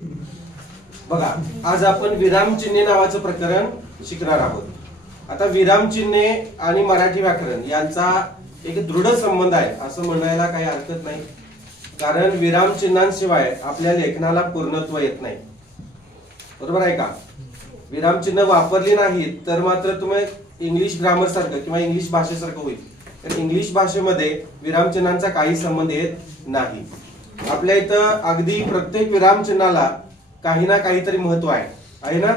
बघा, आज आपण विरामचिन्हे नावाचं प्रकरण शिकणार आहोत. आता विरामचिन्हे आणि मराठी व्याकरण यांचा एक दृढ संबंध आहे असं म्हणायला काही हरकत नाही. कारण विरामचिन्हांशिवाय आपल्या लेखनाला पूर्णत्व येत नाही. बरोबर आहे का? विरामचिन्ह वापरली नाहीत तर मात्र तुम्ही इंग्लिश ग्रामर सारखं किंवा इंग्लिश भाषेसारखं होईल. तर इंग्लिश भाषेमध्ये विरामचिन्हांचा काही संबंध येत नाही. आपल्या इथं अगदी प्रत्येक विरामचिन्हाला काही ना काहीतरी महत्व आहे ना.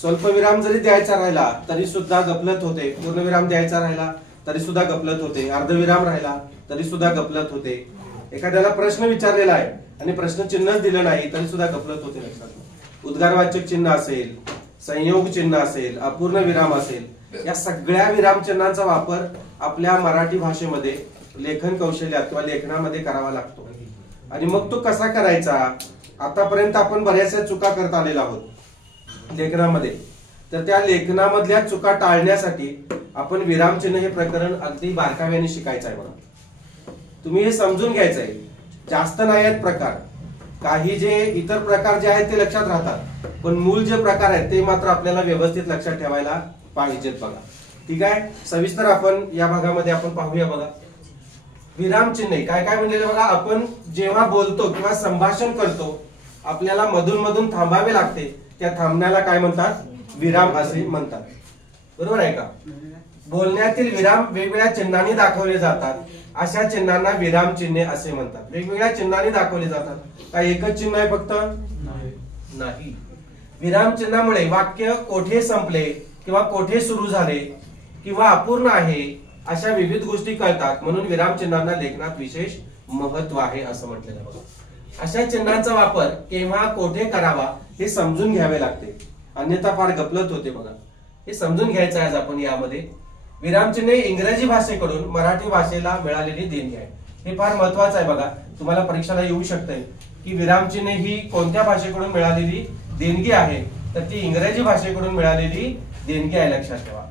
स्वल्पविराम जरी द्यायचा राहिला तरी सुद्धा गफलत होते. पूर्णविराम द्यायचा राहिला तरी सुद्धा गफलत होते. अर्धविराम राहिला तरी सुद्धा गफलत होते. एखाद्याला प्रश्न विचारलेला आहे आणि प्रश्न चिन्ह दिलं नाही तरी सुद्धा गफलत होते. लक्षात. उद्गारवाचक चिन्ह असेल, संयोग चिन्ह असेल, अपूर्ण विराम असेल, या सगळ्या विराम चिन्हांचा वापर आपल्या मराठी भाषेमध्ये लेखन कौशल्यात किंवा लेखनामध्ये करावा लागतो. आणि मग तो कसा करायचा? आतापर्यंत आपण बऱ्याचशा चुका करत आलेलो आहोत लेखनामध्ये. तर त्या लेखनामधल्या चुका टाळण्यासाठी आपण विरामचिन्ह हे प्रकरण अगदी बारकाव्याने शिकायचं आहे. बघा, तुम्ही हे समजून घ्यायचं आहे. जास्त नाही आहेत प्रकार. काही जे इतर प्रकार जे आहेत ते लक्षात राहतात, पण मूळ जे प्रकार आहेत ते मात्र आपल्याला व्यवस्थित लक्षात ठेवायला पाहिजेत. बघा, ठीक आहे. सविस्तर आपण या भागामध्ये आपण पाहूया. बघा, विरामचिन्हे काय काय म्हणजे बघा, आपण जेव्हा बोलतो किंवा संभाषण करतो आपल्याला मधून मधून थांबावे लागते. त्या थांबण्याला काय म्हणतात? विराम असे म्हणतात. बरोबर आहे का? बोलण्यातील विराम वेगवेगळ्या चिन्हांनी दाखवले जातात. अशा चिन्हांना विराम चिन्हे असे म्हणतात. वेगवेगळ्या चिन्हांनी दाखवले जातात. काय एकच चिन्ह आहे फक्त? नाही. विराम चिन्हामुळे वाक्य कोठे संपले किंवा कोठे सुरू झाले किंवा अपूर्ण आहे अशा विविध गोष्टी कळतात. म्हणून विराम चिन्हांना लेखनात विशेष महत्व आहे असं म्हटलेलं. बघा, अशा चिन्हांचा वापर केव्हा कोठे करावा हे समजून घ्यावे लागते, अन्यथा फार गफलत होते. बघा, हे समजून घ्यायचं आहे आज आपण यामध्ये. विरामचिन्हे इंग्रजी भाषेकडून मराठी भाषेला मिळालेली देणगी आहे. हे फार महत्वाचं आहे. बघा, तुम्हाला परीक्षेला येऊ शकते की विरामचिन्हे ही कोणत्या भाषेकडून मिळालेली देणगी आहे, तर ती इंग्रजी भाषेकडून मिळालेली देणगी आहे. लक्षात ठेवा,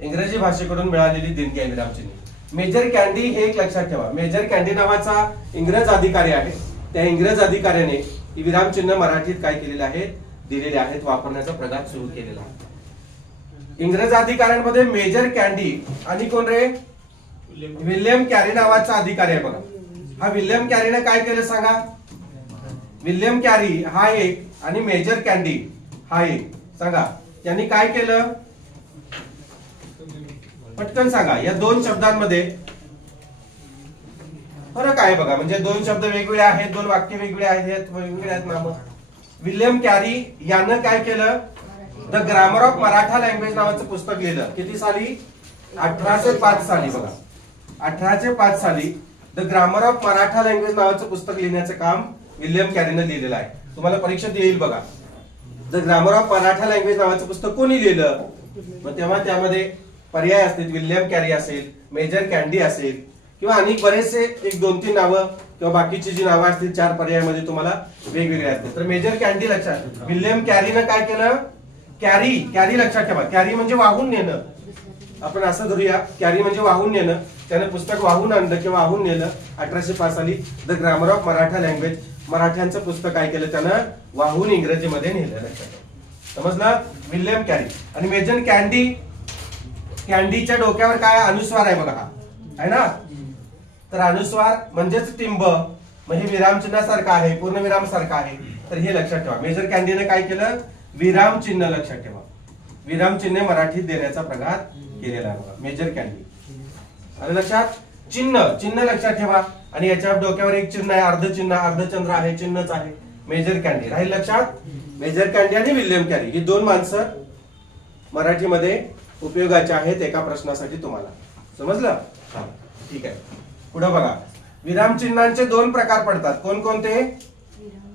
इंग्रजी भाषेकडून मिळालेली देणगी आहे विरामचिन्हे. मेजर कॅन्डी हे एक लक्षात ठेवा. मेजर कॅन्डी नावाचा इंग्रज अधिकारी आहे. त्या इंग्रज अधिकाऱ्याने विरामचिन्ह मराठीत काय केलेले आहेत? दिलेले आहेत. वापरण्याचा प्रघात सुरू केलेला आहे. इंग्रज अधिकाऱ्यांमध्ये मेजर कॅन्डी आणि कोण रे? विल्यम कॅरी नावाचा अधिकारी आहे. बघा, हा विल्यम कॅरीने काय केलं सांगा? विल्यम कॅरी हा एक आणि मेजर कॅन्डी हा एक. सांगा, त्यांनी काय केलं? पटकन सांगा. या दोन शब्दांमध्ये फरक आहे. बघा, म्हणजे दोन शब्द वेगवेगळे आहेत, दोन वाक्य वेगवेगळे आहेत, वेगवेगळे आहेत नाम. विल्यम कॅरी यानं काय केलं? The grammar of Maratha language नावाचं पुस्तक लिहिलं. किती साली? 1805 साली. बघा, 1805 साली the grammar of Maratha language नावाचं पुस्तक लिहिण्याचं काम विल्यम कॅरीनं लिहिलेलं आहे. तुम्हाला परीक्षेत येईल. बघा, the grammar of Maratha language नावाचं पुस्तक कोणी लिहिलं? मग तेव्हा त्यामध्ये पर्याय असतील. विल्यम कॅरी असेल, मेजर कॅन्डी असेल किंवा अनेक बरेचसे एक दोन तीन नावं किंवा बाकीची जी नावं असतील 4 पर्यायामध्ये तुम्हाला वेगवेगळे असतील. तर मेजर कॅन्डी लक्षात. विल्यम कॅरीनं काय केलं? कॅरी लक्षात ठेवा. कॅरी म्हणजे वाहून नेणं. आपण असं धरूया, कॅरी म्हणजे वाहून नेणं. त्याने पुस्तक वाहून आणलं किंवा वाहून नेलं. 1805 साली the grammar of Maratha language, मराठ्यांचं पुस्तक काय केलं? त्यानं वाहून इंग्रजीमध्ये नेलं. लक्षात समजलं? William Carey. आणि मेजर कॅन्डी, कॅन्डीच्या डोक्यावर काय अनुस्वार आहे? बघा, हा आहे ना. तर अनुस्वार म्हणजेच टिंब, म्हणजे विरामचिन्हासारखा आहे, पूर्णविराम सारखा आहे. तर हे लक्षात ठेवा. मेजर कॅन्डीने काय केलं? विराम चिन्ह. लक्षात ठेवा, विराम चिन्ह मराठीत देण्याचा प्रघात केलेला आहे. बघा, मेजर कॅन्डी. आणि लक्षात चिन्ह लक्षात ठेवा. आणि याच्या डोक्यावर एक चिन्ह आहे, अर्धचिन्ह, अर्धचंद्र आहे, चिन्हच आहे. मेजर कॅन्डी राहील लक्षात. मेजर कॅन्डी आणि विल्यम कॅरी ही दोन माणसं मराठीमध्ये उपयोगाचे आहेत एका प्रश्नासाठी. तुम्हाला समजलं? ठीक आहे. पुढे बघा, विरामचिन्हांचे 2 प्रकार पडतात. कोणकोणते?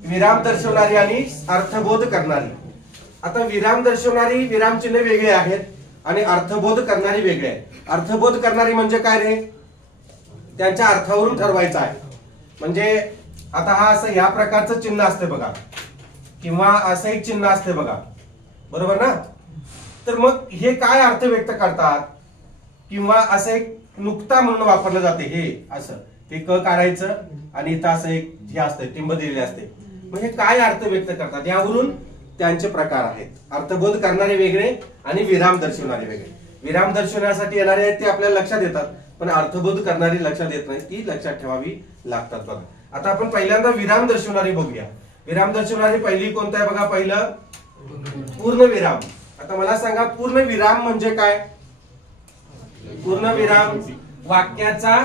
विराम दर्शवणारी आणि अर्थबोध करणारी. आता विराम दर्शवणारी विरामचिन्हे वेगळे आहेत आणि अर्थबोध करणारी वेगळे आहेत. अर्थबोध करणारी म्हणजे काय रे? त्यांच्या अर्थावरून ठरवायचं आहे. म्हणजे आता हा असं या प्रकारचं चिन्ह असते बघा, किंवा असं एक चिन्ह असते बघा. बरोबर ना? तर मग हे काय अर्थ व्यक्त करतात? किंवा असं एक नुक्ता म्हणून वापरलं जाते हे असं, ते क काढायचं आणि इथं असं एक हे असतं टिंब दिलेले असते. मग हे काय अर्थ व्यक्त करतात यावरून त्यांचे प्रकार आहेत. अर्थबोध करणारे वेगळे आणि विराम दर्शवणारे वेगळे. विराम दर्शवण्यासाठी येणारे आहेत ते आपल्याला लक्षात येतात, पण अर्थबोध करणारी लक्षात येत नाही, ती लक्षात ठेवावी लागतात. बघा आता आपण पहिल्यांदा विराम दर्शवणारी बघूया. विराम दर्शवणारी पहिली कोणतं आहे बघा, पहिलं पूर्ण विराम. आता मला सांगा पूर्ण विराम म्हणजे काय? पूर्ण विराम वाक्याचा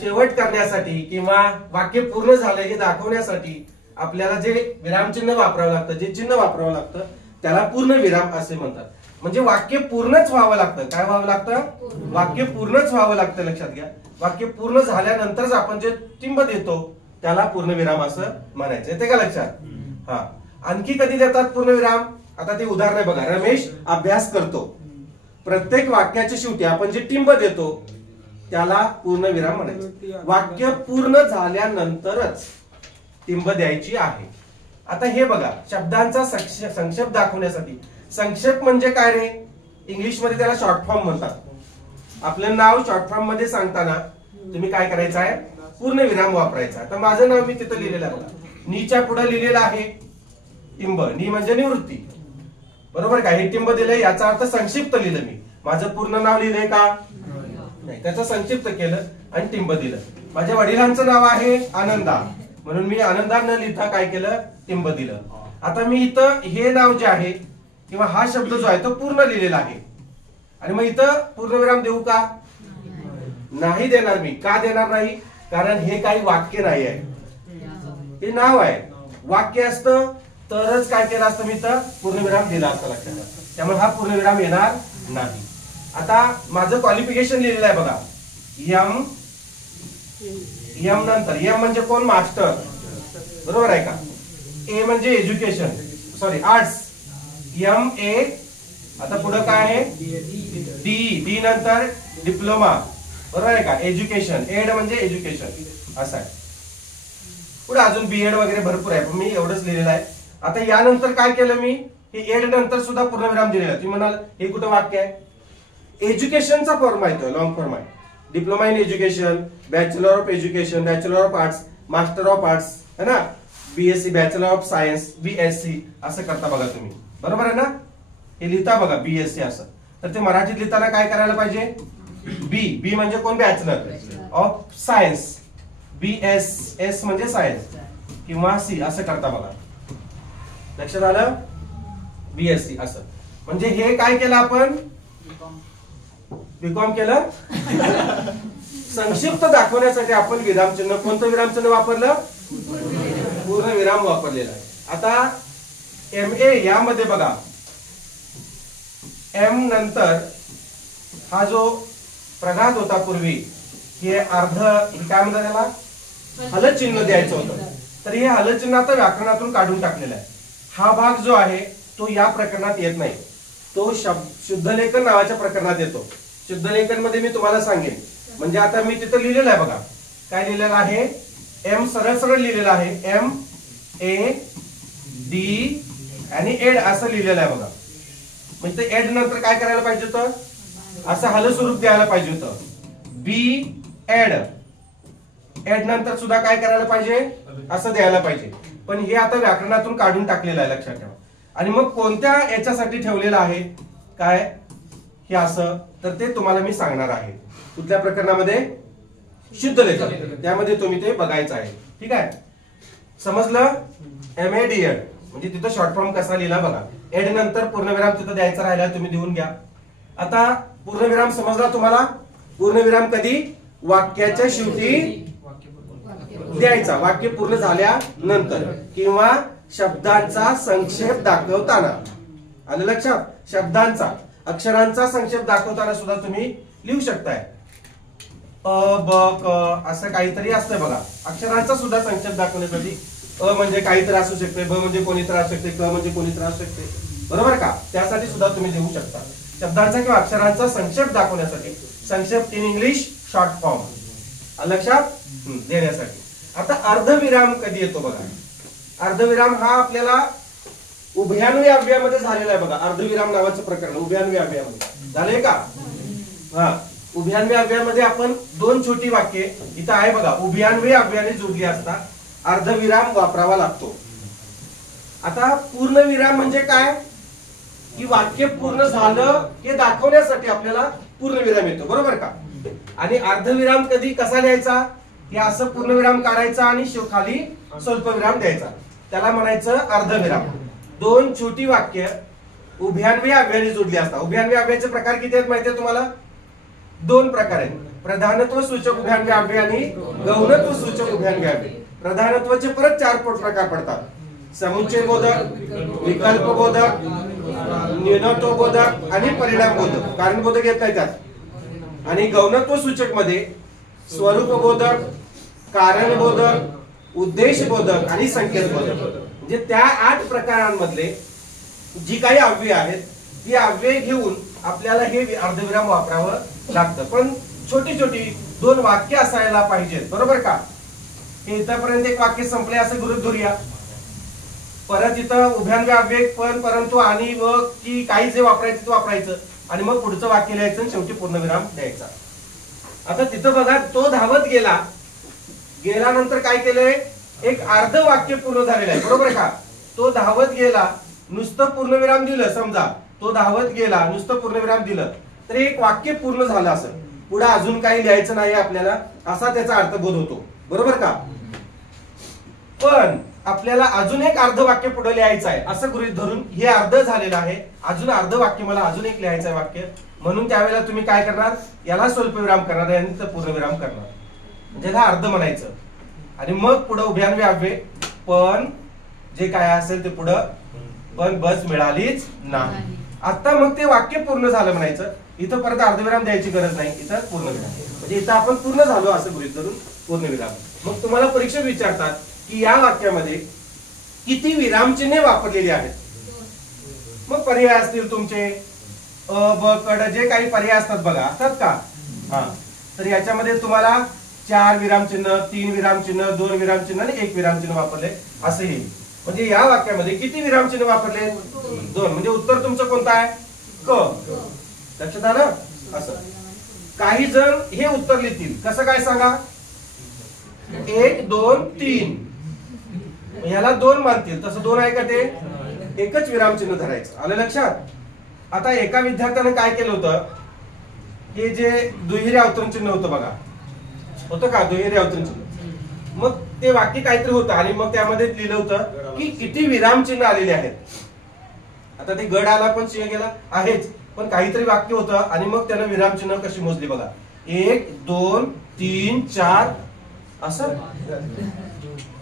शेवट करण्यासाठी किंवा वाक्य पूर्ण झालं हे दाखवण्यासाठी आपल्याला जे विरामचिन्ह वापरावं लागतं, जे चिन्ह वापरावं लागतं त्याला पूर्ण विराम असे म्हणतात. म्हणजे वाक्य पूर्णच व्हावं लागतं. काय व्हावं लागतं? वाक्य पूर्णच व्हावं लागतं. लक्षात घ्या, वाक्य पूर्ण झाल्यानंतरच आपण जे टिंब देतो त्याला पूर्ण विराम असं म्हणायचं. येते का लक्षात? हा. आणखी कधी देतात पूर्ण विराम? आता ते उदाहरण आहे बघा. रमेश अभ्यास करतो. प्रत्येक वाक्याच्या शेवटी आपण जे टिंब देतो त्याला पूर्ण विराम म्हणायचं. वाक्य पूर्ण झाल्यानंतरच टिंब द्यायची आहे. आता हे बघा, शब्दांचा संक्षेप दाखवण्यासाठी. संक्षेप म्हणजे काय रे? इंग्लिश मध्ये त्याला शॉर्ट फॉर्म म्हणतात. आपलं नाव शॉर्ट फॉर्म मध्ये सांगताना तुम्ही काय करायचं आहे? पूर्ण विराम वापरायचा. आता माझं नाव मी तिथं लिहिलेलं आहे बघा, नीच्या पुढे लिहिलेलं आहे टिंब. नी म्हणजे निवृत्ती, बरोबर का? हे टिंब दिलंय याचा अर्थ संक्षिप्त लिहिलं मी. माझं पूर्ण नाव लिहिलंय का? नाही, त्याचं संक्षिप्त केलं आणि टिंब दिलं. माझ्या वडिलांचं नाव आहे आनंदा, म्हणून मी आनंदा न लिहिता काय केलं? टिंब दिलं. आता मी इथं हे नाव जे आहे किंवा हा शब्द जो आहे तो पूर्ण लिहिलेला आहे आणि मग इथं पूर्णविराम देऊ का? नाही देणार मी. का देणार नाही? कारण हे काही वाक्य नाही आहे, हे नाव आहे. वाक्य असतं तरच काय केलं असतं मी इथं पूर्णविराम दिला असता. लक्षात घ्या, त्यामुळे हा पूर्णविराम येणार नाही. आता माझं क्वालिफिकेशन लिहिलेलं आहे बघा, एम. एम नंतर एम म्हणजे कोण? मास्टर, बरोबर आहे का? ए म्हणजे education, sorry arts, M A. आता पुढे काय आहे? डी. डी नंतर डिप्लोमा, बरोबर आहे का? एज्युकेशन. एड म्हणजे एज्युकेशन असं आहे. पुढे अजून बीएड वगैरे भरपूर आहे, पण मी एवढंच लिहिलेलं आहे. आता यानंतर काय केलं मी? हे एड नंतर सुद्धा पूर्णविराम दिलेला. तुम्ही म्हणाल हे कुठं वाक्य आहे? एज्युकेशनचा फॉर्म आहे तो, लॉंग फॉर्म आहे. Diploma in education, bachelor of education, bachelor of arts, master of arts, है ना? BSc, bachelor of science, BSc असं करता बघा तुम्ही, बरोबर आहे ना? हे लिहिता बघा बीएससी असं. तर ते मराठीत लिहिताना काय करायला पाहिजे? बी. बी म्हणजे कोण? Bachelor of science. बीएस म्हणजे सायन्स किंवा सी असं करता बघा. लक्षात आलं? बीएससी असं. म्हणजे हे काय केलं आपण? बीकॉम केलं. संक्षिप्त दाखवण्यासाठी आपण विरामचिन्ह, कोणतं विरामचिन्ह वापरलं? पूर्ण विराम वापरलेला आहे. आता एम ए यामध्ये बघा, एम नंतर हा जो प्रघात होता पूर्वी, हे अर्ध काय म्हणतात त्याला? हलचिन्ह द्यायचं होतं. तर हे हलचिन्ह आता व्याकरणातून काढून टाकलेलं आहे. हा भाग जो आहे तो या प्रकरणात येत नाही, तो शुद्धलेखन नावाच्या प्रकरणात येतो. शुद्धलेखन मध्ये मी तुम्हाला सांगेन. म्हणजे आता मी तिथं लिहिलेलं आहे बघा, काय लिहिलेलं आहे? एम सरळ सरळ लिहिलेलं आहे, एम ए डी आणि एड असं लिहिलेलं आहे बघा. म्हणजे एड नंतर काय करायला पाहिजे होतं? असं हल स्वरूप द्यायला पाहिजे होतं, बी एड. एड नंतर सुद्धा काय करायला पाहिजे? असं द्यायला पाहिजे. पण हे आता व्याकरणातून काढून टाकलेलं आहे, लक्षात ठेवा. आणि मग कोणत्या याच्यासाठी ठेवलेलं आहे काय हे असं? तर ते तुम्हाला मी सांगणार आहे. कुठल्या प्रकरणामध्ये? शुद्धलेखन. त्यामध्ये तुम्ही ते बघायचं आहे. ठीक आहे, समजलं? एम ए डी एड म्हणजे तिथं शॉर्ट फॉर्म कसा लिहिला बघा. एड नंतर पूर्णविराम तिथं द्यायचा राहिला, तुम्ही देऊन घ्या. आता पूर्णविराम समजला तुम्हाला? पूर्णविराम कधी? वाक्याच्या शेवटी द्यायचा, वाक्य पूर्ण झाल्यानंतर किंवा शब्दांचा संक्षेप दाखवताना. आलं लक्षात? शब्दांचा, अक्षरांचा संक्षेप दाखवताना सुद्धा तुम्ही लिहू शकताय. अ ब क असं काहीतरी असतंय बघा. अक्षरांचा सुद्धा संक्षेप दाखवण्यासाठी अ म्हणजे काहीतरी असू शकते, ब म्हणजे कोणीतरी असू शकते, क म्हणजे कोणीतरी असू शकते, बरोबर का? त्यासाठी सुद्धा तुम्ही लिहू शकता. शब्दांचा किंवा अक्षरांचा संक्षेप दाखवण्यासाठी, संक्षेप इन इंग्लिश शॉर्ट फॉर्म, लक्षात देण्यासाठी. आता अर्धविराम कधी येतो बघा. अर्धविराम हा आपल्याला उभयान्वयी अव्ययामध्ये झालेला आहे बघा. अर्धविराम नावाचं प्रकरण उभयान्वयी अव्ययामध्ये झाले का? हा, उभयान्वी अव्ययामध्ये आपण दोन छोटी वाक्ये इथं आहे बघा, उभयान्वी अव्ययाने जोडली असता अर्धविराम वापरावा लागतो. आता पूर्णविराम म्हणजे काय की वाक्य पूर्ण झालं हे दाखवण्यासाठी आपल्याला पूर्णविराम येतो, बरोबर का. आणि अर्धविराम कधी कसा लिहायचा की असं पूर्णविराम काढायचा आणि खाली स्वल्पविराम द्यायचा, त्याला म्हणायचं अर्धविराम. दोन छोटी वाक्य उभयान्वी अव्ययाने जोडली असतात. उभयान्वी अव्ययाचे प्रकार किती आहेत माहिती आहे तुम्हाला? दोन प्रकार आहेत, प्रधानत्व सूचक उभयान्वी अव्यय आणि गौणत्व सूचक उभयान्वी अव्यय. प्रधानत्वाचे परत चार प्रकार पडतात, समुच्चय बोधक, विकल्प बोधक, न्यूनत्व बोधक आणि परिणाम बोधक. कारण बोधक येत नाही त्यात. आणि गौणत्व सूचक मध्ये स्वरूप बोधक, कारण बोधक, उद्देश बोधक आणि संकेत बोधक. म्हणजे त्या 8 प्रकारांमधले जी काही अव्यय आहेत ती अव्यय घेऊन आपल्याला हे अर्धविराम वापरावं लागतं. पण छोटी छोटी दोन वाक्य असायला पाहिजेत, बरोबर का. हे इथपर्यंत एक वाक्य संपले असं गृहीत धरूया. परत इथं उभयान्वी अव्यय पण, परंतु, आणि, व, की काही जे वापरायचं ते वापरायचं आणि मग पुढचं वाक्य लिहायचं आणि शेवटी पूर्णविराम द्यायचा. आता तिथं बघा, तो धावत गेला, गेल्यानंतर काय केलंय, एक अर्ध वाक्य पूर्ण झालेलं आहे, बरोबर का. तो धावत गेला, नुसतं पूर्णविराम दिलं, समजा तो धावत गेला नुसतं पूर्णविराम दिलं तर एक वाक्य पूर्ण झालं असं, पुढे अजून काही लिहायचं नाही आपल्याला, असा त्याचा अर्थबोध होतो, बरोबर का. पण आपल्याला अजून एक अर्ध वाक्य पुढे लिहायचं आहे असं गृहीत धरून हे अर्ध झालेलं आहे, अजून अर्ध वाक्य मला अजून एक लिहायचं आहे वाक्य, म्हणून त्यावेळेला तुम्ही काय करणार, याला स्वल्पविराम करणार आणि पूर्णविराम करणार, म्हणजे हा अर्ध म्हणायचं. आणि मग पुढे उभयान्वी अव्यय पण जे काय असेल ते पुढं, पण बस मिळालीच नाही. आता मग ते वाक्य पूर्ण झालं म्हणायचं. इथं परत अर्धविराम द्यायची गरज नाही, इथं पूर्णविराम. म्हणजे इथं आपण पूर्ण झालो असं गृहीत धरून पूर्णविराम. मग तुम्हाला परीक्षेत विचारतात की या वाक्यामध्ये किती विरामचिन्हे वापरलेली आहेत. मग पर्याय असतील तुमचे अ, ब, कड, जे काही पर्याय असतात बघा, असतात का. हा, तर याच्यामध्ये तुम्हाला 4 विरामचिन्ह, 3 विरामचिन्ह, 2 विरामचिन्ह आणि 1 विरामचिन्ह वापरले असं येईल. म्हणजे या वाक्यामध्ये किती विरामचिन्ह वापरले, 2. म्हणजे उत्तर तुमचं कोणतं आहे, क. लक्षात आलं. असं काही जण हे उत्तर लिहितील, कसं काय सांगा, 1, 2, 3, याला 2 मानतील, तसं 2 आहे का ते, एकच विरामचिन्ह धरायचं. आलं लक्षात. आता एका विद्यार्थ्यानं काय केलं होतं, हे जे दुहेरी अवतरण चिन्ह होतं बघा, होतं का दुहेरी अवतरण चिन्ह, मग ते वाक्य काहीतरी होतं आणि मग त्यामध्ये लिहिलं होतं की किती विरामचिन्ह आलेले आहेत. आता ते गड आला पण शिव गेला आहेच, पण काहीतरी वाक्य होतं आणि मग त्यानं विरामचिन्ह कशी मोजली बघा, 1, 2, 3, 4 असं,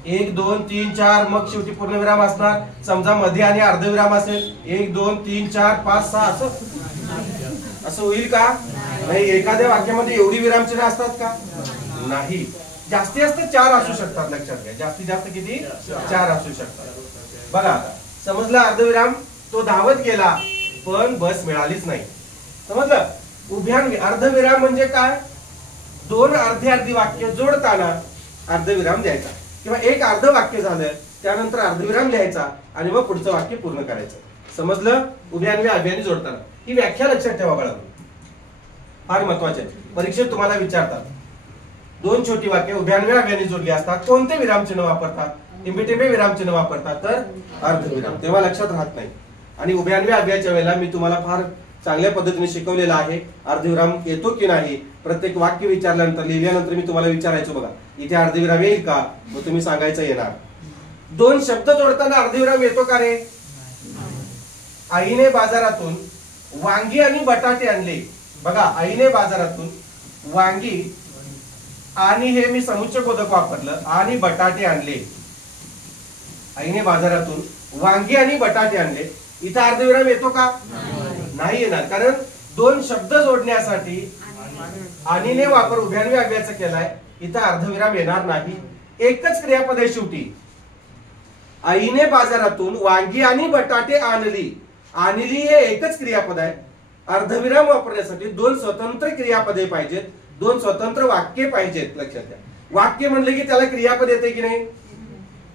1, 2, 3, 4, मग शेवटी पूर्णविराम असणार. समजा मध्ये आणि अर्धविराम असेल, 1, 2, 3, 4, 5, 6 असं होईल का नाही. एखाद्या वाक्यामध्ये एवढी विरामचिन्ह असतात का, नाही. जास्तीत जास्त 4 असू शकतात, लक्षात घ्या. जास्तीत जास्त किती, 4 असू शकतात. बघा आता समजलं, अर्धविराम, तो धावत गेला पण बस मिळालीच नाही, समजलं. उभयान्वी अर्धविराम म्हणजे काय, 2 अर्धी अर्धी वाक्य जोडताना अर्धविराम द्यायचा, किंवा एक अर्ध वाक्य झालं त्यानंतर अर्धविराम लिहायचा आणि मग पुढचं वाक्य पूर्ण करायचं. समजलं. उभयान्वी अव्ययाने जोडताना ही व्याख्या लक्षात ठेवा बाळा, फार महत्वाचे. परीक्षेत तुम्हाला विचारतात, 2 छोटी वाक्य उभयान्वी अव्ययाने जोडली असतात, कोणते विरामचिन्ह वापरतात, टिंबे विरामचिन्ह वापरतात, तर अर्धविराम. तेव्हा लक्षात राहत नाही. आणि उभयान्वी अव्ययाच्या वेळेला मी तुम्हाला फार चांगल्या पद्धतीने शिकवलेलं आहे, अर्धविराम येतो की नाही. प्रत्येक वाक्य विचारल्यानंतर, लिहिल्यानंतर मी तुम्हाला विचारायचो बघा, इथे अर्धविराम येईल का, मग तुम्ही सांगायचं येणार. 2 शब्द जोडताना अर्धविराम येतो का रे. आईने बाजारातून वांगी आणि बटाटे आणले, बघा आईने बाजारातून वांगी आणि हे मी समुच्चय बोधक वापरलं, आणि बटाटे आणले. आईने बाजारातून वांगी आणि बटाटे आणले, इथं अर्धविराम येतो का, नाही येणार. कारण 2 शब्द जोडण्यासाठी आणीने वापर उभयान्वी अव्ययाचा केलाय, इथं अर्धविराम येणार नाही. एकच क्रियापद आहे शेवटी. आईने बाजारातून वांगी आणि बटाटे आणली, आणली हे एकच क्रियापद आहे. अर्धविराम वापरण्यासाठी 2 स्वतंत्र क्रियापदे पाहिजेत, 2 स्वतंत्र वाक्य पाहिजेत. लक्षात घ्या. वाक्य म्हणले की त्याला क्रियापद येते की नाही.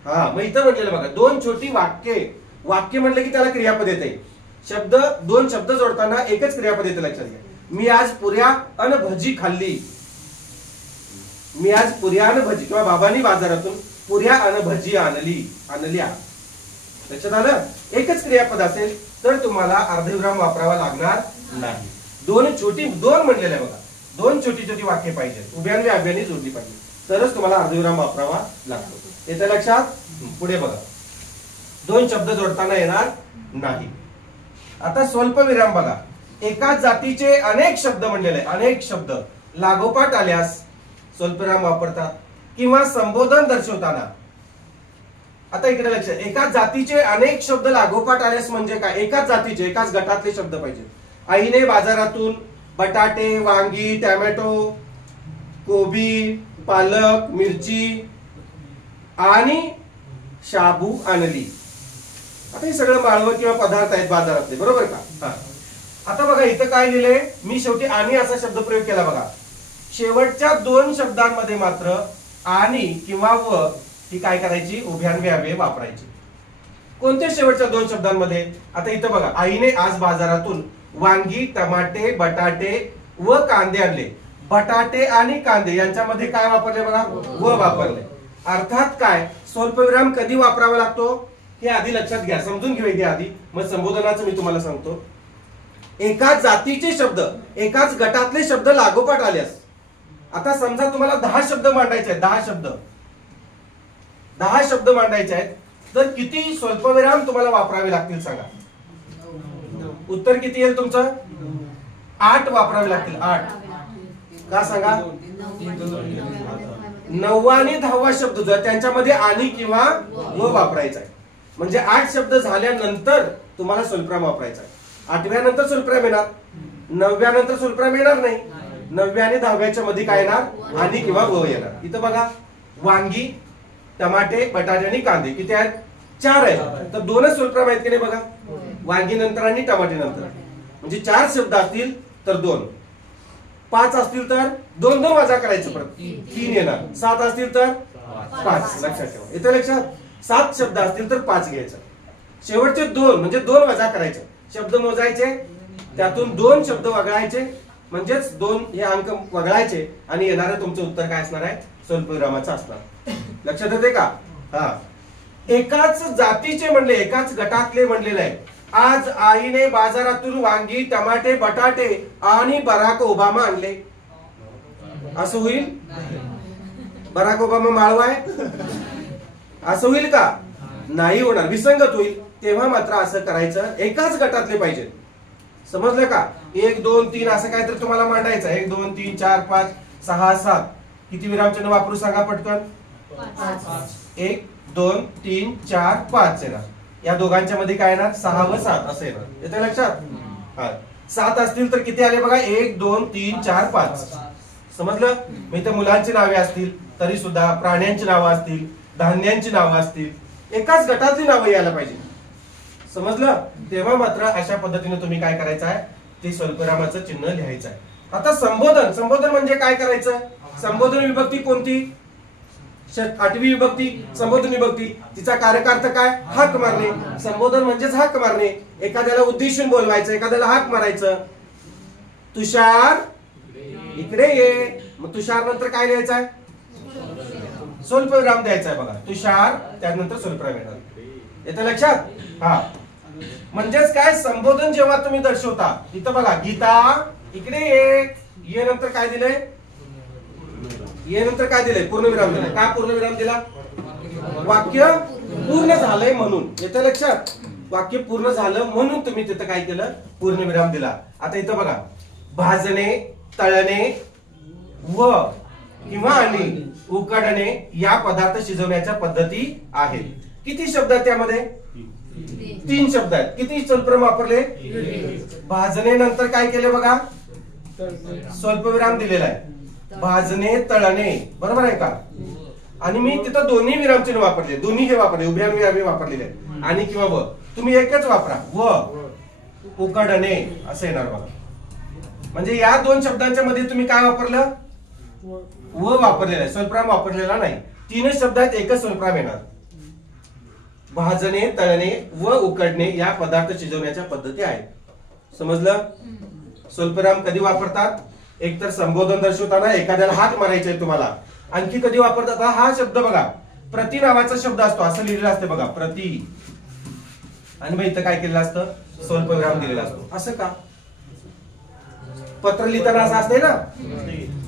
हा, मग इथं म्हटलेलं बघा, 2 छोटी वाक्य, वाक्य म्हणले की त्याला क्रियापद येते. शब्द 2 शब्द जोडताना एकच क्रियापद येते, लक्षात घ्या. मी आज पुऱ्या अन भजी खाल्ली. मी आज पुऱ्या अन भजी, किंवा बाबांनी बाजारातून पुऱ्या अन भजी आणल्या. लक्षात आलं? एकच क्रियापद असेल तर तुम्हाला अर्धविराम वापरावा लागणार नाही. दोन म्हणलेलं आहे बघा, दोन छोटी छोटी वाक्य पाहिजे, उभ्याने अभ्याने जोडली पाहिजे, तरच तुम्हाला अर्धविराम वापरावा लागतो. येतं लक्षात? पुढे बघा, दोन शब्द जोडताना येणार नाही. आता स्वल्पविराम बघा, एकाच जातीचे अनेक शब्द म्हणलेले, अनेक शब्द लागोपाठ आल्यास स्वल्पविराम वापरतात, किंवा संबोधन दर्शवताना. आता इकडे लक्ष, एकाच जातीचे अनेक शब्द लागोपाठ आल्यास म्हणजे काय? एकाच जातीचे, एकाच गटातले शब्द पाहिजे. आईने बाजारातून बटाटे, वांगी, टोमॅटो, कोबी, पालक, मिरची आणि शाबू आणली. आता हे सगळं माळवं किंवा पदार्थ आहेत बाजारातले, बरोबर का? आता बघा इथं काय लिहिलंय, मी शेवटी आणि असा शब्द प्रयोग केला बघा. शेवटच्या दोन शब्दांमध्ये मात्र आणि किंवा व ही काय करायची? उभ्यान्वये वापरायची. कोणत्या शेवटच्या दोन शब्दांमध्ये? आता इथं बघा, आईने आज बाजारातून वांगी, टमाटे, बटाटे व कांदे आणले. बटाटे आणि कांदे यांच्यामध्ये काय वापरले बघा? व वापरले. अर्थात काय, स्वल्पविराम कधी वापरावा लागतो हे आधी लक्षात घ्या, समजून घेऊया आधी, मग संबोधनाचं मी तुम्हाला सांगतो. एकाच जातीचे शब्द, एकाच गटातले शब्द लागोपाठ आल्यास. आता समजा तुम्हाला 10 शब्द मांडायचे आहेत, 10 शब्द मांडायचे आहेत, तर किती स्वल्पविराम तुम्हाला वापरावे लागतील सांगा? उत्तर किती येईल तुमचं? 8 वापरावे लागतील. 8 का सांगा? 9वा आणि 10वा शब्द जो आहे त्यांच्यामध्ये आणि किंवा व वापरायचा आहे. म्हणजे 8 शब्द झाल्यानंतर तुम्हाला स्वल्पविराम वापरायचा आहे. 8व्या नंतर स्वल्पविराम येणार, 9व्या नंतर स्वल्पविराम येणार नाही. 9व्या आणि 10व्याच्या मध्ये काय येणार? आणि किंवा व येणार. इथं बघा, वांगी, टमाटे, बटाटे आणि कांदे किती आहेत? 4 आहेत. तर 2च स्वल्पविराम आहेत की नाही बघा, वांगी नंतर आणि टमाटे नंतर. म्हणजे 4 शब्द असतील तर 2, 5 असतील तर 2 वजा करायचं, परत 3 येणार. 7 असतील तर 5. लक्षात ठेवा, इथे लक्षात. 7 शब्द असतील तर 5 घ्यायचं. शेवटचे 2 म्हणजे 2 वजा करायचे, शब्द मोजायचे, त्यातून 2 शब्द वगळायचे, म्हणजेच 2 हे अंक वगळायचे आणि येणारं तुमचं उत्तर काय असणार आहे? स्वल्पविरामाचं असणार. लक्षात येते का? हा. एकाच जातीचे म्हणले, एकाच गटातले म्हणलेले आहे. आज आईने बाजारातून वांगी, टमाटे, बटाटे आणि बराक ओबामा आणले. असं होईल? बराक ओबामा माळवा आहे, असं होईल का? नाही होणार, विसंगत होईल. तेव्हा मात्र असं करायचं, एकाच गटातले पाहिजे. समजलं का? 1 2 3 असं काहीतरी तुम्हाला मांडायचं. 1 2 3 4 5 6 7 किती विरामचिन्ह वापरू सांगा पटकन? 1 2 3 4 5 येणार. या दोघांच्या मध्ये काय येणार? 6 व 7 असं येणार. येतं लक्षात? हा. 7 असतील तर किती आले बघा? 1 2 3 4 5. समजलं? मग इथे मुलांची नावे असतील तरी सुद्धा, प्राण्यांची नावं असतील, धान्यांची नावं असतील, एकाच गटातली नावं यायला पाहिजे. समजलं? तेव्हा मात्र अशा पद्धतीने तुम्ही काय करायचं आहे? ते स्वल्पविरामाचं चिन्ह लिहायचं आहे. आता संबोधन, संबोधन म्हणजे काय करायचं? संबोधन विभक्ती कोणती? 8वी विभक्ती, संबोधन विभक्ती. तिचा कारकार्थ काय? हाक मारणे. संबोधन म्हणजेच हाक मारणे. एखाद्याला उद्देशून बोलवायचं, एखाद्याला हाक मारायचं. तुषार इकडे ये. मग तुषार नंतर काय लिहायचं आहे? स्वल्पविराम द्यायचा आहे बघा. तुषार, त्यानंतर स्वल्पविराम येणार. येतं लक्षात? हा. म्हणजेच काय, संबोधन जेव्हा तुम्ही दर्शवता, इथं बघा, गीता इकडे ये नंतर काय दिलंय? ये नंतर काय दिलंय? पूर्णविराम दिलाय. का पूर्णविराम दिला? वाक्य पूर्ण झालंय म्हणून. येतं लक्षात? वाक्य पूर्ण झालं म्हणून तुम्ही तिथं काय केलं? पूर्णविराम दिला. आता इथं बघा, भाजणे, तळणे व किंवा आणि उकडणे या पदार्थ शिजवण्याच्या पद्धती आहेत. किती शब्द आहेत त्यामध्ये? 3 शब्द आहेत. किती स्वल्पविराम वापरले? भाजणे नंतर काय केले बघा? स्वल्पविराम दिलेला आहे. भाजणे, तळणे, बरोबर आहे का? आणि मी तिथं दोन्ही विरामचिन्ह वापरले, दोन्ही हे वापरले, उभ्यान्वये वापरलेले आहे. आणि किंवा व तुम्ही एकच वापरा, व उकडणे असं येणार बघा. म्हणजे या 2 शब्दांच्या मध्ये तुम्ही काय वापरलं? व वापरलेला आहे, स्वल्पविराम वापरलेला नाही. 3च शब्द आहेत, एकच स्वल्पविराम येणार. भाजणे, तळणे व उकडणे या पदार्थ शिजवण्याच्या पद्धती आहेत. समजलं? स्वल्पविराम कधी वापरतात? एक तर संबोधन दर्शवताना, एखाद्याला हाक मारायचा आहे तुम्हाला. आणखी कधी वापरतात? हा शब्द बघा, प्रति नावाचा शब्द असतो, असं लिहिलेलं असतं बघा, प्रति. आणि मग इथं काय केलेलं असतं? स्वल्पविराम दिलेला असतो. असं का? पत्र लिहिताना असं असते ना,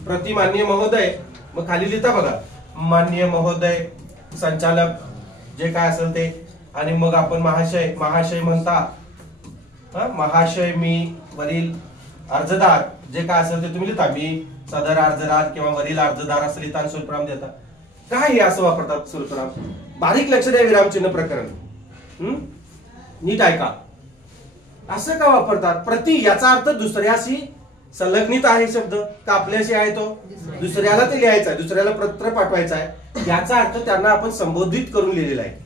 प्रति माननीय महोदय, मग खाली लिहिता बघा माननीय महोदय, संचालक, जे काय असेल ते. आणि मग आपण महाशय, महाशय म्हणता, महाशय, मी, वरील अर्जदार, जे काय असेल ते तुम्ही लिहिता. मी सदर अर्जदार किंवा वरील अर्जदार असं लिहिता आणि स्वल्पविराम देता. काय हे असं वापरतात स्वल्पविराम? बारीक लक्ष द्या विरामचिन्ह प्रकरण. नीट ऐका. असं का वापरतात? प्रति याचा अर्थ दुसऱ्याशी संलग्नित आहे शब्द का आपल्याशी आहे? तो दुसऱ्याला ते लिहायचा आहे, दुसऱ्याला पत्र पाठवायचं आहे, याचा अर्थ त्यांना आपण संबोधित करून लिहिलेला आहे.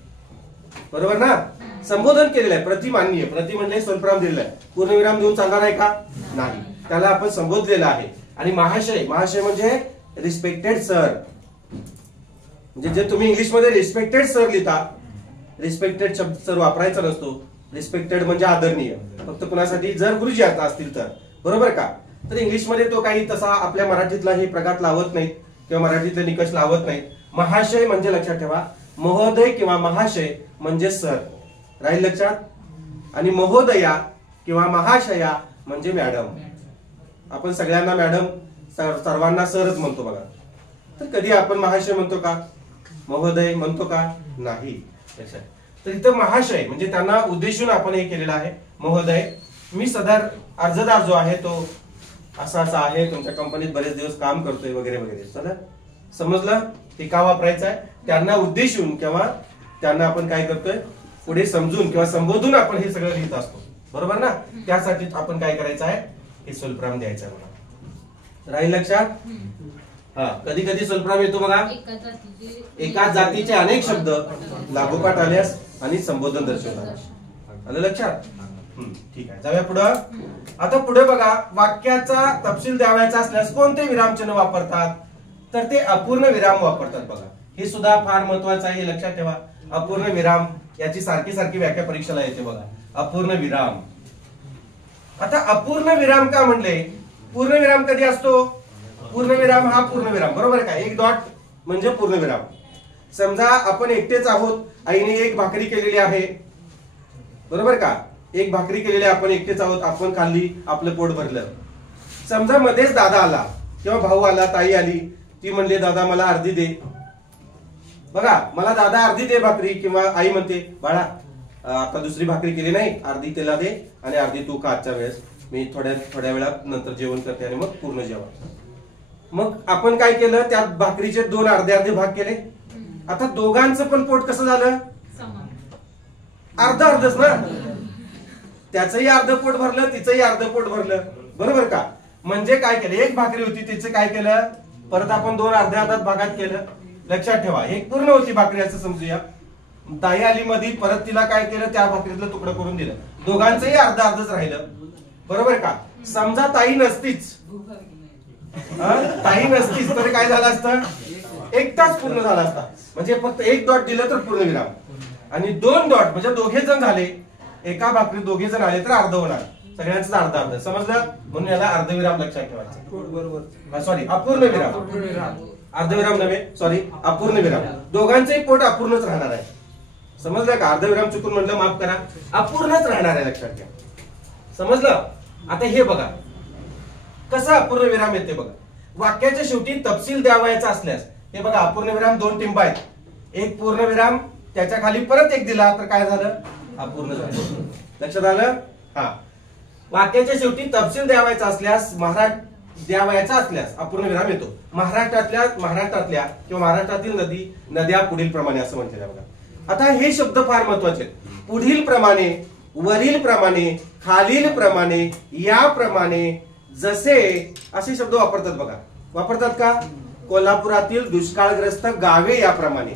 बरोबर ना? संबोधन केलेलं आहे. प्रति माननीय, प्रति म्हणजे स्वल्पविराम दिलेला आहे. पूर्णविराम देऊन चालणार आहे का? नाही. त्याला आपण संबोधलेलं आहे. आणि महाशय, महाशय म्हणजे रिस्पेक्टेड सर. म्हणजे जे तुम्ही इंग्लिश मध्ये रिस्पेक्टेड सर लिहिता, रिस्पेक्टेड शब्द सर वापरायचा नसतो. रिस्पेक्टेड म्हणजे आदरणीय, फक्त कुणासाठी? जर गुरुजी आता असतील तर. बरोबर का? तर इंग्लिश मध्ये तो काही तसा आपल्या मराठीतला हे प्रघात लावत नाहीत किंवा मराठीतले निकष लावत नाहीत. महाशय म्हणजे लक्षात ठेवा, महोदय किंवा महाशय म्हणजे सर, राहील लक्षात. आणि महोदया किंवा महाशया म्हणजे मॅडम. आपण सगळ्यांना मॅडम, सर्वांना सरच म्हणतो बघा. तर कधी आपण महाशय म्हणतो का? महोदय म्हणतो का? नाही. तर इथं महाशय म्हणजे त्यांना उद्देशून आपण हे केलेलं आहे. महोदय, मी सदर अर्जदार जो आहे तो असा असा आहे, तुमच्या कंपनीत बरेच दिवस काम करतोय वगैरे वगैरे. चला, समजलं ते का वापरायचं आहे? त्यांना उद्देशून किंवा त्यांना आपण काय करतोय पुढे समजून किंवा संबोधून आपण हे सगळं लिहित असतो. बरोबर ना? त्यासाठी आपण काय करायचं आहे? हे स्वल्पविराम द्यायचं आहे मला. राहील लक्षात? हा. कधी कधी स्वल्पविराम येतो बघा, एकाच जातीचे अनेक शब्द लागोपाठ आल्यास आणि संबोधन दर्शवतात. आलं लक्षात? ठीक आहे, जाऊया पुढं. आता पुढे बघा, वाक्याचा तपशील द्यावायचा असल्यास कोणते विरामचिन्ह वापरतात? तर ते अपूर्ण विराम वापरतात बघा. हे सुद्धा फार महत्वाचं आहे, हे लक्षात ठेवा. अपूर्ण विराम याची सारखी सारखी व्याख्या परीक्षेला येते बघा. अपूर्ण विराम. आता अपूर्ण विराम का म्हणले? पूर्ण विराम कधी असतो? पूर्ण विराम हा पूर्ण विराम, बरोबर का? एक डॉट म्हणजे पूर्ण विराम. समजा आपण एकटेच आहोत, आईने एक भाकरी केलेली आहे, बरोबर का? एक भाकरी केलेली, आपण एकटेच आहोत, आपण खाल्ली, आपलं पोट भरलं. समजा मध्येच दादा आला किंवा भाऊ आला, ताई आली, ती म्हणली दादा मला अर्धी दे. बघा, मला दादा अर्धी दे भाकरी, किंवा आई म्हणते बाळा आता दुसरी भाकरी केली नाही, अर्धी त्याला दे आणि अर्धी तू खा आजच्या वेळेस, मी थोड्या वेळात नंतर जेवण करते आणि मग पूर्ण जेवण. मग आपण काय केलं? त्या भाकरीचे दोन अर्धे अर्धे भाग केले. आता दोघांचं पण पोट कसं झालं? अर्ध अर्धच ना. त्याचंही अर्ध पोट भरलं, तिचंही अर्ध पोट भरलं, बरोबर का? म्हणजे काय केलं? एक भाकरी होती, तिचं काय केलं? परत आपण दोन अर्ध्या अर्ध्यात भागात केलं. लक्षात ठेवा, एक पूर्ण होती भाकरी असं समजूया. ताई आली मध्ये, परत तिला काय केलं? त्या भाकरीतलं तुकडं करून दिलं. दोघांचंही अर्ध अर्धच राहिलं, बरोबर का? समजा ताई नसतीच, ताई नसतीच तर काय झालं असतं? एक तास पूर्ण झाला असता. म्हणजे फक्त एक डॉट दिलं तर पूर्ण विराम, आणि दोन डॉट म्हणजे दोघे जण झाले, एका भाकरी दोघे जण आले तर अर्ध होणार. सगळ्यांचं अर्ध अर्ध, समजलं? म्हणून याला अर्धविराम लक्षात ठेवायचं. बरोबर, सॉरी अपूर्ण विराम. अर्धविराम नव्हे, सॉरी अपूर्ण विराम. दोघांचंही पोट अपूर्णच राहणार आहे. समजलं का? अर्धविराम चुकून म्हटलं, माफ करा, अपूर्णच राहणार आहे, लक्षात घ्या. समजलं? आता हे बघा कसं अपूर्ण विराम येते बघा. वाक्याच्या शेवटी तपशील द्यावायचा असल्यास हे बघा, अपूर्ण विराम दोन टिंब आहेत. एक पूर्ण विराम, त्याच्या खाली परत एक दिला तर काय झालं? अपूर्ण झालं. लक्षात आलं? हा. वाक्याच्या शेवटी तपशील द्यावायचा असल्यास, द्यावायचा असल्यास अपूर्ण विराम येतो. महाराष्ट्रातल्या किंवा महाराष्ट्रातील नद्या पुढील प्रमाणे असं म्हणते बघा. आता हे शब्द फार महत्वाचे आहेत. पुढील प्रमाणे, वरील प्रमाणे, खालील प्रमाणे, याप्रमाणे, जसे असे शब्द वापरतात बघा. वापरतात का? कोल्हापुरातील दुष्काळग्रस्त गावे याप्रमाणे,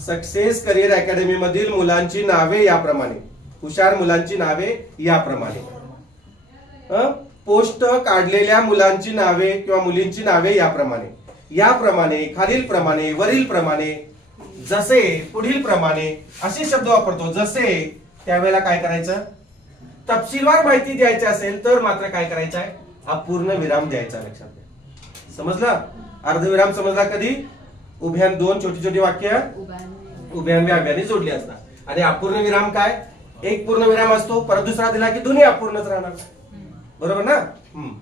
सक्सेस करिअर अकॅडमी मधील मुलांची नावे याप्रमाणे, हुशार मुलांची नावे याप्रमाणे, पोस्ट काढलेल्या मुलांची नावे किंवा मुलींची नावे याप्रमाणे, याप्रमाणे, खालील प्रमाणे, वरील प्रमाणे, जसे, पुढील प्रमाणे असे शब्द वापरतो. जसे त्यावेळेला काय करायचं? तपशीलवार माहिती द्यायची असेल तर मात्र काय करायचं आहे, अपूर्ण विराम द्यायचा. लक्षात घ्या. समजलं? अर्धविराम समजला कधी? उभ्यान दोन छोटी छोटी वाक्य उभ्यान व्याव्याने जोडली असतात. आणि अपूर्ण विराम काय? एक पूर्ण विराम असतो, परत दुसरा दिला की दोन्ही अपूर्णच राहणार. बरोबर ना?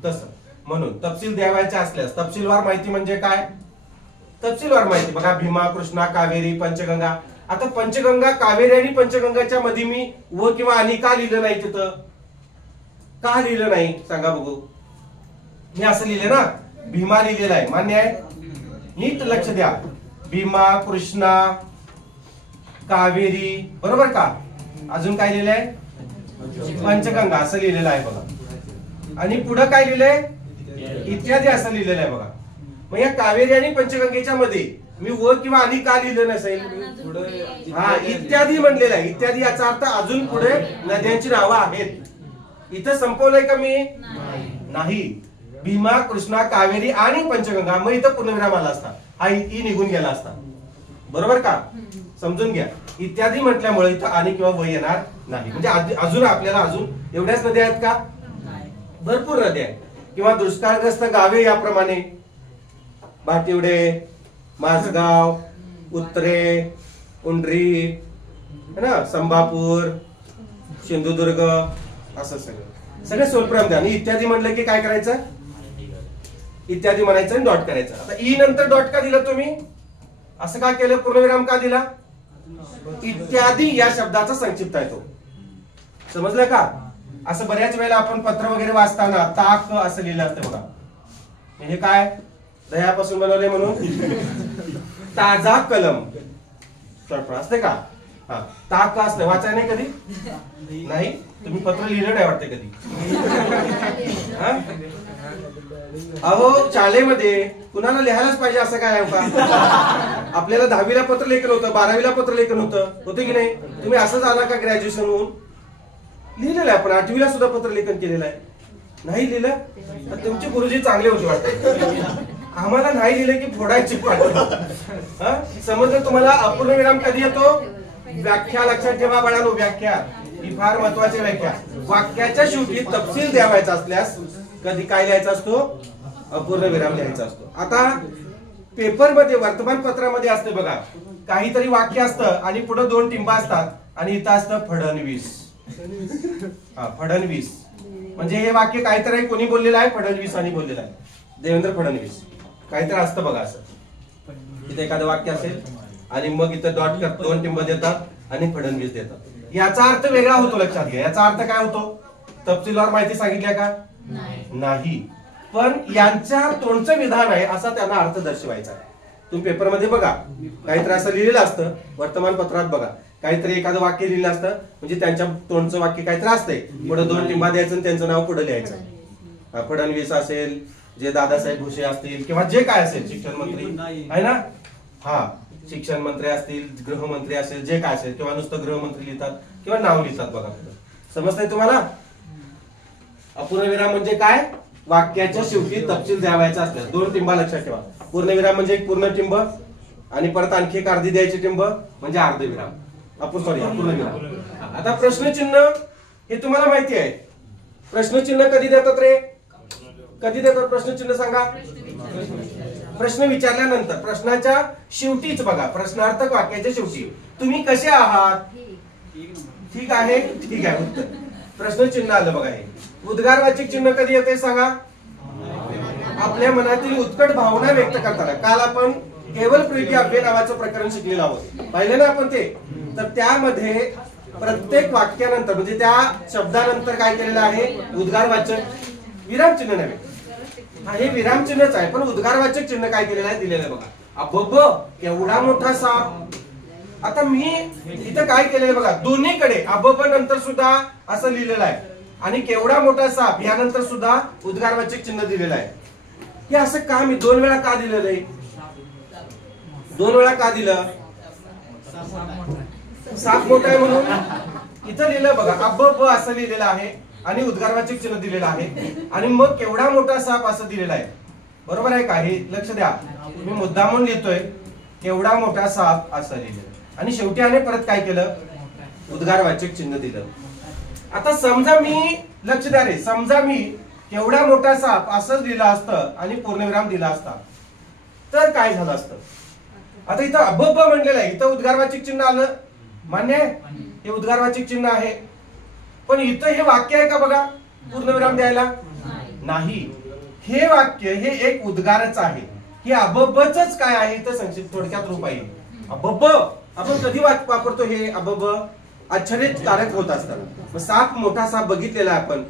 तसं म्हणून तपशील द्यावायचे असल्यास तपशीलवार माहिती म्हणजे काय? तपशीलवार माहिती बघा, भीमा, कृष्णा, कावेरी, पंचगंगा. आता पंचगंगा, कावेरी आणि पंचगंगाच्या मध्ये मी व किंवा आणि का लिहिलं नाही तिथं? का लिहिलं नाही सांगा बघू? मी असं लिहिलं ना, भीमा लिहिलेला आहे, मान्य आहे? नीट लक्ष द्या. भीमा, कृष्णा, कावेरी, बरोबर का? अजून काय लिहिलंय? पंचगंगा असं लिहिलेलं आहे बघा. आणि पुढे काय लिहिलंय? इत्यादी असं लिहिलेलं आहे बघा. मग या कावेरी आणि पंचगंगेच्या मध्ये मी व किंवा आणि का लिहिलं नसेल? हा, इत्यादी म्हणलेलं आहे. इत्यादी याचा अर्थ अजून पुढे नद्यांची नावं आहेत. इथं संपवलंय का मी? नाही. भीमा, कृष्णा, कावेरी आणि पंचगंगा, मग इथं पूर्णविराम आला असता, हा ई निघून गेला असता. बरोबर का? समजून घ्या. इत्यादी म्हटल्यामुळे इथं आणि किंवा व येणार नाही. म्हणजे अजून आपल्याला अजून एवढ्याच नद्या आहेत का? भरपूर नद्या आहेत. किंवा दुष्काळग्रस्त गावे याप्रमाणे भाटिवडे, माझगाव, उतरे, उंडरी, है ना, संभापूर, सिंधुदुर्ग, असं सगळं सोलप्रम द्या. आणि इत्यादी म्हणलं की काय करायचं? इत्यादी म्हणायचं आणि डॉट करायचं. आता ई नंतर डॉट का दिला तुम्ही? असं का केलं? पूर्णविराम का दिला? इत्यादी या शब्दाचा संक्षिप्त आहे तो. समजलं का? असं बऱ्याच वेळेला आपण पत्र वगैरे वाचताना ताक असं लिहिलं असतं बघा. हे काय? दह्यापासून बनवले म्हणून ताजा कलम असते का? हा, ताक का असतं? वाचाय नाही कधी? नाही? तुम्ही पत्र लिहिलं नाही वाटतं कधी? अहो, शाळेमध्ये कुणाला लिहायलाच पाहिजे असं काय आहे का? आपल्याला 10वीला पत्र लेखन होतं, 12वीला पत्र लेखन होतं की नाही? तुम्ही असं झाला का ग्रॅज्युएशन होऊन? लिहिलेलं आहे. आपण 8वीला सुद्धा पत्र लेखन केलेलं आहे. नाही लिहिलं तर तुमचे गुरुजी चांगले होते वाटतं. आम्हाला नाही लिहिलं की फोडायची पाहिजे. समजलं तुम्हाला? अपूर्ण विराम कधी येतो? व्याख्या लक्षात ठेवा बाळांनो. व्याख्या ही फार महत्वाची व्याख्या. वाक्याच्या शेवटी तपशील द्यावायचा असल्यास कधी काय लिहायचा असतो? अपूर्ण विराम लिहायचा असतो. आता पेपरमध्ये वर्तमानपत्रामध्ये असते बघा, काहीतरी वाक्य असतं आणि पुढे 2 टिंबा असतात आणि इथं असतं फडणवीस. फडणवीस म्हणजे हे वाक्य काहीतरी कोणी बोललेलं आहे? फडणवीसांनी बोललेलं आहे. देवेंद्र फडणवीस काहीतरी असतं बघा. असं इथे एखादं वाक्य असेल आणि मग इथं डॉट करतात, 2 टिंब देतात आणि फडणवीस देतात. याचा अर्थ वेगळा होतो. लक्षात घ्या. याचा अर्थ काय होतो? तपशीलवार माहिती सांगितल्या का? नाही. पण यांच्या तोंडचं विधान आहे असा त्यांना अर्थ दर्शवायचा आहे. तुम्ही पेपरमध्ये बघा, काहीतरी असं लिहिलेलं असतं. वर्तमानपत्रात बघा, काहीतरी एखादं वाक्य लिहिलं असतं, म्हणजे त्यांच्या तोंडचं वाक्य काहीतरी असतंय. पुढे 2 टिंबा द्यायचं आणि त्यांचं नाव पुढे लिहायचं. फडणवीस असेल, जे दादासाहेब भुसे असतील, किंवा जे काय असेल, शिक्षण मंत्री आहे ना, हा, शिक्षण मंत्री असतील, गृहमंत्री असेल, जे काय असेल, किंवा नुसतं गृहमंत्री लिहितात किंवा नाव लिहितात बघा. समजतंय तुम्हाला? अपूर्णविराम म्हणजे काय? वाक्याच्या शेवटी तपशील द्यावायचा असल्यास 2 टिंबा लक्षात ठेवा. पूर्णविराम म्हणजे एक पूर्ण टिंब आणि परत आणखी एक अर्धी द्यायची टिंब म्हणजे अर्धविराम. अपूर्णविराम. आता प्रश्नचिन्ह हे तुम्हाला माहिती आहे. प्रश्नचिन्ह कधी देतात रे? कधी देतात प्रश्नचिन्ह सांगा? प्रश्न विचारल्यानंतर प्रश्नाच्या शेवटीच बघा, प्रश्नार्थक वाक्याच्या शेवटी तुम्ही कसे आहात? ठीक आहे, ठीक आहे, उत्तर. प्रश्नचिन्ह आलं बघा. हे उद्गारवाचक चिन्ह कधी येते सांगा? आपल्या मनातील उत्कट भावना व्यक्त करताना. काल आपण केवल प्रीती अभ्य नावाचं प्रकरण शिकलेलं आहोत, पाहिलं ना आपण ते? तर त्यामध्ये प्रत्येक वाक्यानंतर म्हणजे त्या शब्दानंतर काय केलेलं आहे? उद्गारवाचक विराम चिन्ह नव्हे. हा, हे विराम चिन्हच आहे, पण उद्गारवाचक चिन्ह काय केलेलं आहे? दिलेलं आहे बघा. अबब, केवढा मोठा साप. आता मी इथं काय केलेलं बघा, दोन्हीकडे अबब नंतर सुद्धा असं लिहिलेलं आहे आणि केवढा मोठा साप यानंतर सुद्धा उद्गारवाचक चिन्ह दिलेलं आहे. हे असं का मी 2 वेळा का दिलेलं आहे? 2 वेळा का दिलं? साप मोठा आहे म्हणून इथं लिहिलं बघा. अबब असं लिहिलेलं आहे आणि उद्गारवाचक चिन्ह दिलेलं आहे आणि मग केवढा मोठा साप असं दिलेलं आहे. बरोबर आहे का? हे लक्ष द्या. मी मुद्दामून लिहितोय केवढा मोठा साप असं लिहिलं आणि शेवटी आले परत काय केलं? उद्गारवाचक चिन्ह दिलं. आता समजा मी, लक्ष द्या रे, समजा मी केवढा मोठा साप असंच लिहिला असतं आणि पूर्णविराम दिला असता तर काय झालं असतं? आता इथं अभब म्हणलेलं आहे, इथं उद्गारवाचक चिन्ह आलं, मान्य आहे? हे उद्गारवाचक चिन्ह आहे, पण इथं हे वाक्य आहे का बघा पूर्णविराम द्यायला? नाही. हे वाक्य हे एक उद्गारच आहे. हे अबबच काय आहे तर संक्षिप्त थोडक्यात रूप आहे. अबब आपण कधी वापरतो? हे अबब आश्चर्यकारक होत असताना. साप, मोठा साप बघितलेला आपण,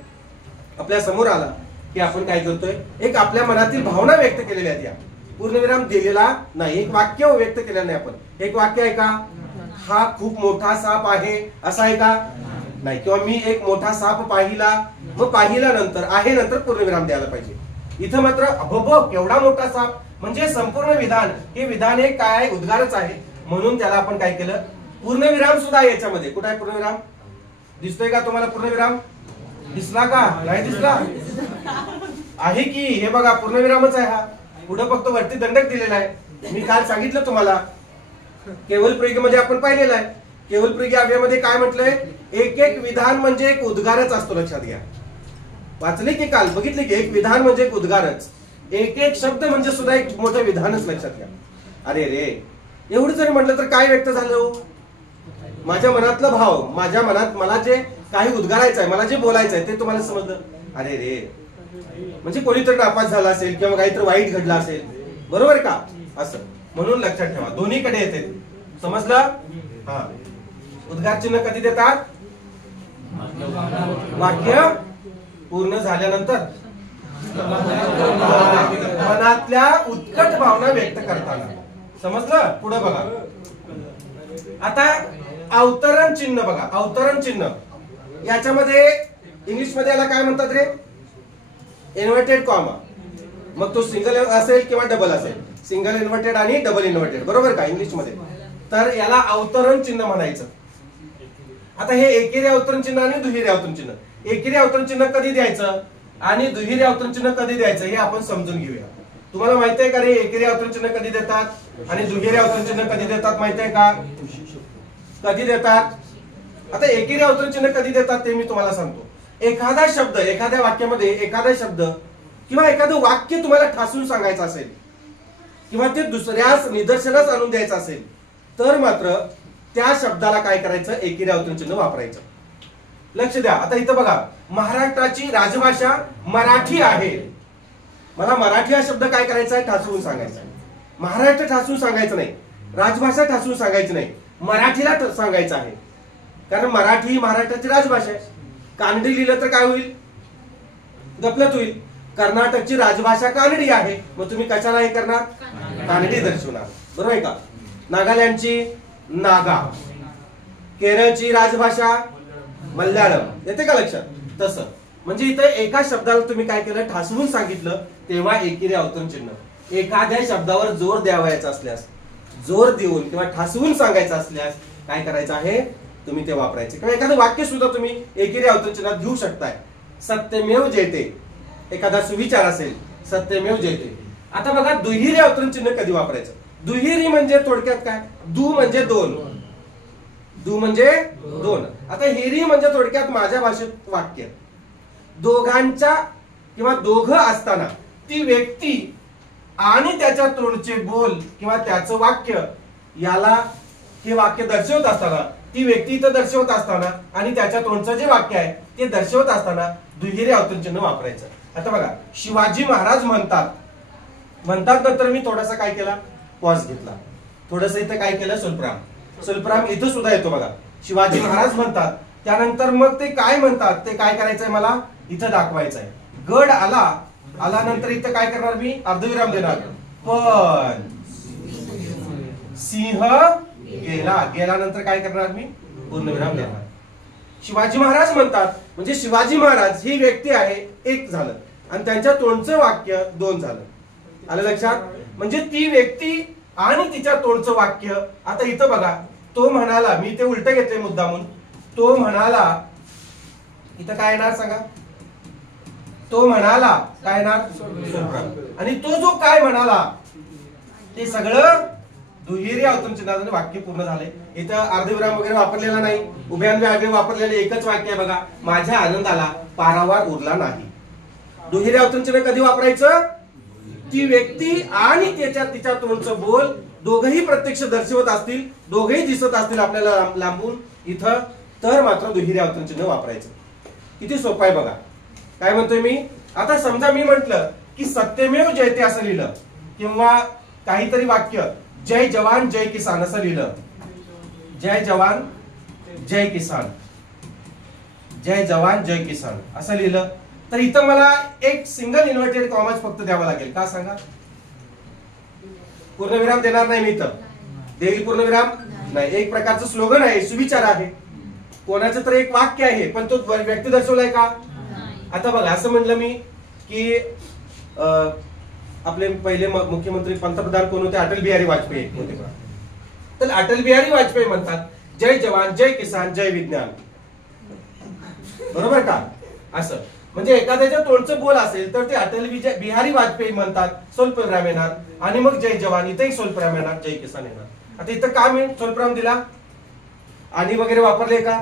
आपल्या समोर आला की आपण काय करतोय? एक आपल्या मनातील भावना व्यक्त केलेल्या आहेत. या पूर्णविराम दिलेला नाही, एक वाक्य व्यक्त केलेलं नाही आपण. एक वाक्य आहे का? हा खूप मोठा साप आहे असं आहे का? नाही. किंवा मी एक मोठा साप पाहिला, मग पाहिला नंतर आहे नंतर पूर्णविराम द्यायला पाहिजे. इथं मात्र अबब केवढा मोठा साप म्हणजे संपूर्ण विधान, हे विधान हे काय आहे? उद्गारच आहे. म्हणून त्याला आपण काय केलं? पूर्णविराम सुद्धा याच्यामध्ये. कुठे आहे पूर्णविराम? दिसतोय का तुम्हाला पूर्णविराम? दिसला का? नाही दिसला? आहे की, हे बघा पूर्णविरामच आहे हा. पुढे फक्त वरती दंडक दिलेला आहे. मी काल सांगितलं तुम्हाला, केवलप्रयोगीमध्ये आपण पाहिलेलं आहे. केवलप्रयोगी अव्ययामध्ये काय म्हटलंय? एक एक विधान म्हणजे एक उद्गारच असतो. लक्षात घ्या. वाचले की काल? बघितले की एक विधान म्हणजे एक उद्गारच, एक एक शब्द म्हणजे सुद्धा एक मोठं विधानच. लक्षात घ्या. अरे रे, एवढं जरी म्हटलं तर काय व्यक्त झालं? माझ्या मनातला भाव, माझ्या मनात मला जे काही उद्गारायचं आहे, मला जे बोलायचं आहे ते तुम्हाला समजलं. अरे रे, म्हणजे कोणीतरी नापास झाला असेल किंवा काहीतरी वाईट घडलं असेल, बरोबर का? असं. म्हणून लक्षात ठेवा, दोन्हीकडे येते. समजलं? हा. उद्गार चिन्ह कधी देतात? वाक्य पूर्ण झाल्यानंतर, मनातल्या उत्कट भावना व्यक्त करताना. समजलं? पुढे बघा. आता अवतरण चिन्ह बघा. अवतरण चिन्ह याच्यामध्ये इंग्लिश मध्ये याला काय म्हणतात रे? Inverted comma. मग तो सिंगल असेल किंवा डबल असेल. सिंगल इन्व्हर्टेड आणि डबल इन्व्हर्टेड, बरोबर का इंग्लिश मध्ये? तर याला अवतरण चिन्ह म्हणायचं. आता हे एकेरी अवतरण चिन्ह आणि दुहेरी अवतरण चिन्ह. एकेरी अवतरण चिन्ह कधी द्यायचं आणि दुहेरी अवतरण चिन्ह कधी द्यायचं हे आपण समजून घेऊया. तुम्हाला माहित आहे का रे एकेरी अवतरण चिन्ह कधी देतात आणि दुहेरी अवतरण चिन्ह कधी देतात? माहित आहे का? कधी देतात? आता एकेरी अवतरण चिन्ह कधी देतात ते मी तुम्हाला सांगतो. एखादा शब्द, एखाद्या वाक्यामध्ये एखादा शब्द किंवा एखादं वाक्य तुम्हाला ठासून सांगायचं असेल किंवा ते दुसऱ्यास निदर्शनास आणून द्यायचं असेल तर मात्र त्या शब्दाला काय करायचं? एकेरी अवतरण चिन्ह वापरायचं. लक्ष द्या. आता इथं बघा, महाराष्ट्राची राजभाषा मराठी आहे. मला मराठी हा शब्द काय करायचा आहे? ठासून सांगायचा आहे. महाराष्ट्र ठासून सांगायचं नाही, राजभाषा ठासून सांगायची नाही, मराठीला सांगायचं आहे. कारण मराठी ही महाराष्ट्राची राजभाषा आहे. कानडी लिहिलं तर काय होईल? गफलत होईल. कर्नाटकची राजभाषा कानडी आहे, मग तुम्ही कशाला हे करणार? कानडी दर्शवणार, बरोबर आहे का? नागालँडची नागा, केरळची राजभाषा मल्याळम. येते का लक्षात? तसं म्हणजे इथे एका शब्दाला तुम्ही काय केलं? ठासवून सांगितलं. तेव्हा एकेरी अवतरण चिन्ह. एखाद्या शब्दावर जोर द्यावायचा असल्यास, जोर देऊन किंवा ठासवून सांगायचं असल्यास काय करायचं आहे? तुम्ही ते वापरायचे. किंवा एखादं वाक्य सुद्धा तुम्ही एकेरी अवतरण चिन्हात घेऊ शकताय. सत्यमेव जयते, एखादा सुविचार असेल, सत्यमेव जयते. आता बघा, दुहेरी अवतरण चिन्ह कधी वापरायचं? दुहेरी म्हणजे थोडक्यात काय? दु म्हणजे दोन, दु म्हणजे दोन. आता हेरी म्हणजे थोडक्यात माझ्या भाषेत वाक्य. दोघांच्या किंवा दोघं असताना ती व्यक्ती आणि त्याच्या तोंडचे बोल किंवा त्याचं वाक्य, याला हे वाक्य दर्शवत असताना, ती व्यक्ती इथं दर्शवत असताना आणि त्याच्या तोंडचं जे वाक्य आहे ते दर्शवत असताना दुहेरी अवतरण चिन्ह वापरायचं. आता बघा, शिवाजी महाराज म्हणतात, म्हणतात नंतर मी थोडासा काय केला? पॉज घेतला. थोडस इथं काय केलं? स्वल्पराम. स्वल्पराम इथं सुद्धा येतो बघा. शिवाजी महाराज म्हणतात, त्यानंतर मग ते काय म्हणतात ते काय करायचंय? मला इथं दाखवायचं आहे. गड आला, आला नंतर इथं काय करणार? मी अर्धविराम देणार. पण सिंह गेला, गेल्यानंतर काय करणार? मी पूर्णविराम देणार. शिवाजी महाराज म्हणतात म्हणजे शिवाजी महाराज ही व्यक्ती आहे, एक झालं, आणि त्यांच्या तोंडचं वाक्य दोन झालं. आलं लक्षात? म्हणजे ती व्यक्ती आणि तिच्या तोंडचं वाक्य. आता इथं बघा, तो म्हणाला, मी ते उलट घेतले मुद्दामून. तो म्हणाला, इथं काय येणार सांगा? तो म्हणाला काय येणार? आणि तो जो काय म्हणाला ते सगळं दुहेरी अवतरण चिन्हाने वाक्य पूर्ण झाले. इथं अर्धविराम वगैरे वापरलेला नाही, उभ्यान्वय अव्यय वापरलेले एकच वाक्य आहे बघा, माझ्या आनंदाला पारावार उरला नाही. दुहेरी अवतरण चिन्ह कधी वापरायचं? ती व्यक्ती आणि तिच्या तोंडचं बोल दोघही प्रत्यक्ष दर्शवत असतील, दोघेही दिसत असतील आपल्याला लांबून इथं, तर मात्र दुहेरी अवतरण चिन्ह वापरायचं. किती सोपं आहे बघा. काय म्हणतोय मी? आता समजा मी म्हटलं की सत्यमेव जयते असं लिहिलं, किंवा काहीतरी वाक्य जय जवान जय किसान असं लिहिलं, जय जवान जय किसान, जय जवान जय किसान असं लिहिलं, तर इथं मला एक सिंगल इन्व्हर्टेड कॉमाच फक्त द्यावा लागेल. का सांगा? पूर्णविराम देणार नाही मी इथं. देईल पूर्णविराम नाही. एक प्रकारचं स्लोगन आहे, सुविचार आहे, कोणाचं तर एक वाक्य आहे, पण तो व्यक्ती दर्शवलाय का? आता बघा, असं म्हणलं मी की आपले पहिले मुख्यमंत्री पंतप्रधान कोण होते? अटल बिहारी वाजपेयी होते का? तर अटल बिहारी वाजपेयी म्हणतात जय जवान जय किसान जय विज्ञान, बरोबर का? असं म्हणजे एखाद्याच्या तोंडचं बोल असेल तर ते अटल बिहारी वाजपेयी म्हणतात, स्वल्पविराम येणार, आणि मग जय जवान इथेही स्वल्पविराम येणार, जय किसान येणार. आता इथं का मी स्वल्पविराम दिला? आणि वगैरे वापरले का?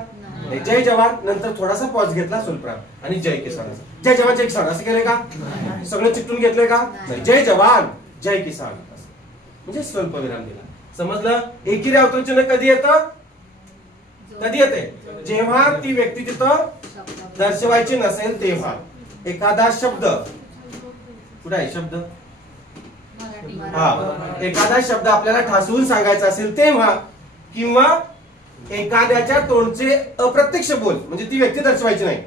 जय जवान नंतर थोडासा पॉज घेतला, स्वल्पविराम, आणि जय किसान, जय जवान जय किसान असं केलंय का? सगळं चिकटून घेतलंय का? जय जवान जय किसान म्हणजे स्वल्पविराम दिला. समजलं? एकेरी अवतरण चिन्ह कधी येतं? कधी येते? जेव्हा ती व्यक्ती तिथं दर्शवायची नसेल तेव्हा. एखादा शब्द, कुठे आहे शब्द? हा, एखादा शब्द आपल्याला ठासवून सांगायचा असेल तेव्हा, किंवा एखाद्याच्या तोंडचे अप्रत्यक्ष बोल, म्हणजे ती व्यक्ती दर्शवायची नाही,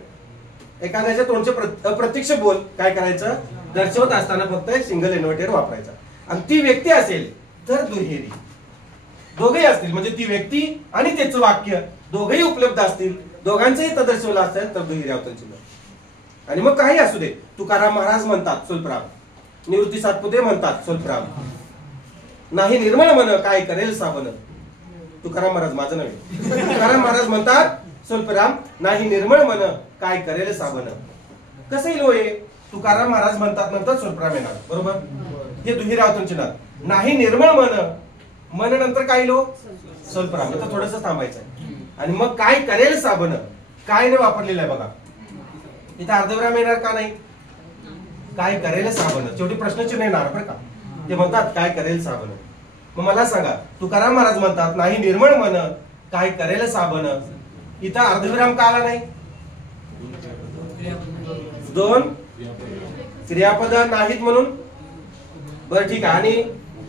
एखाद्याच्या तोंडचे अप्रत्यक्ष बोल काय करायचं? दर्शवत असताना फक्त सिंगल इन्व्हर्टेड वापरायचा. आणि ती व्यक्ती असेल तर दुहेरी, दोघेही असतील म्हणजे ती व्यक्ती आणि त्याचं वाक्य दोघेही उपलब्ध असतील, दोघांचंही दर्शवलं असेल तर दुहेरी अवतरण चिन्ह. आणि मग काही असू दे, तुकाराम महाराज म्हणतात स्वल्पविराम, निवृत्ती सातपुते म्हणतात स्वल्पविराम, नाही निर्मळ मन काय करेल साबन, तुकाराम महाराज माझं नव्हे, तुकाराम महाराज म्हणतात स्वल्पविराम, नाही निर्मळ मन काय करेल साबन. कसं येईल हे? तुकाराम महाराज म्हणतात नंतर स्वल्पविराम येणार, बरोबर? हे दुहेरी अवतरण चिन्ह. नाही निर्मळ मन, मन नंतर काय लो? स्वल्पविराम. इथं थोडस थांबायचं आहे. आणि मग काय करेल साबन, काय ने वापरलेलं आहे बघा. इथं अर्धविराम येणार का नाही? काय करेल साबन, शेवटी प्रश्नचिन्ह येणार बरं का. ते म्हणतात काय करेल साबन. मग मला सांगा, तुकाराम महाराज म्हणतात नाही निर्मळ मन काय करेल साबन, इथं अर्धविराम का आला नाही? दोन क्रियापद नाहीत म्हणून. बरं ठीक आहे. आणि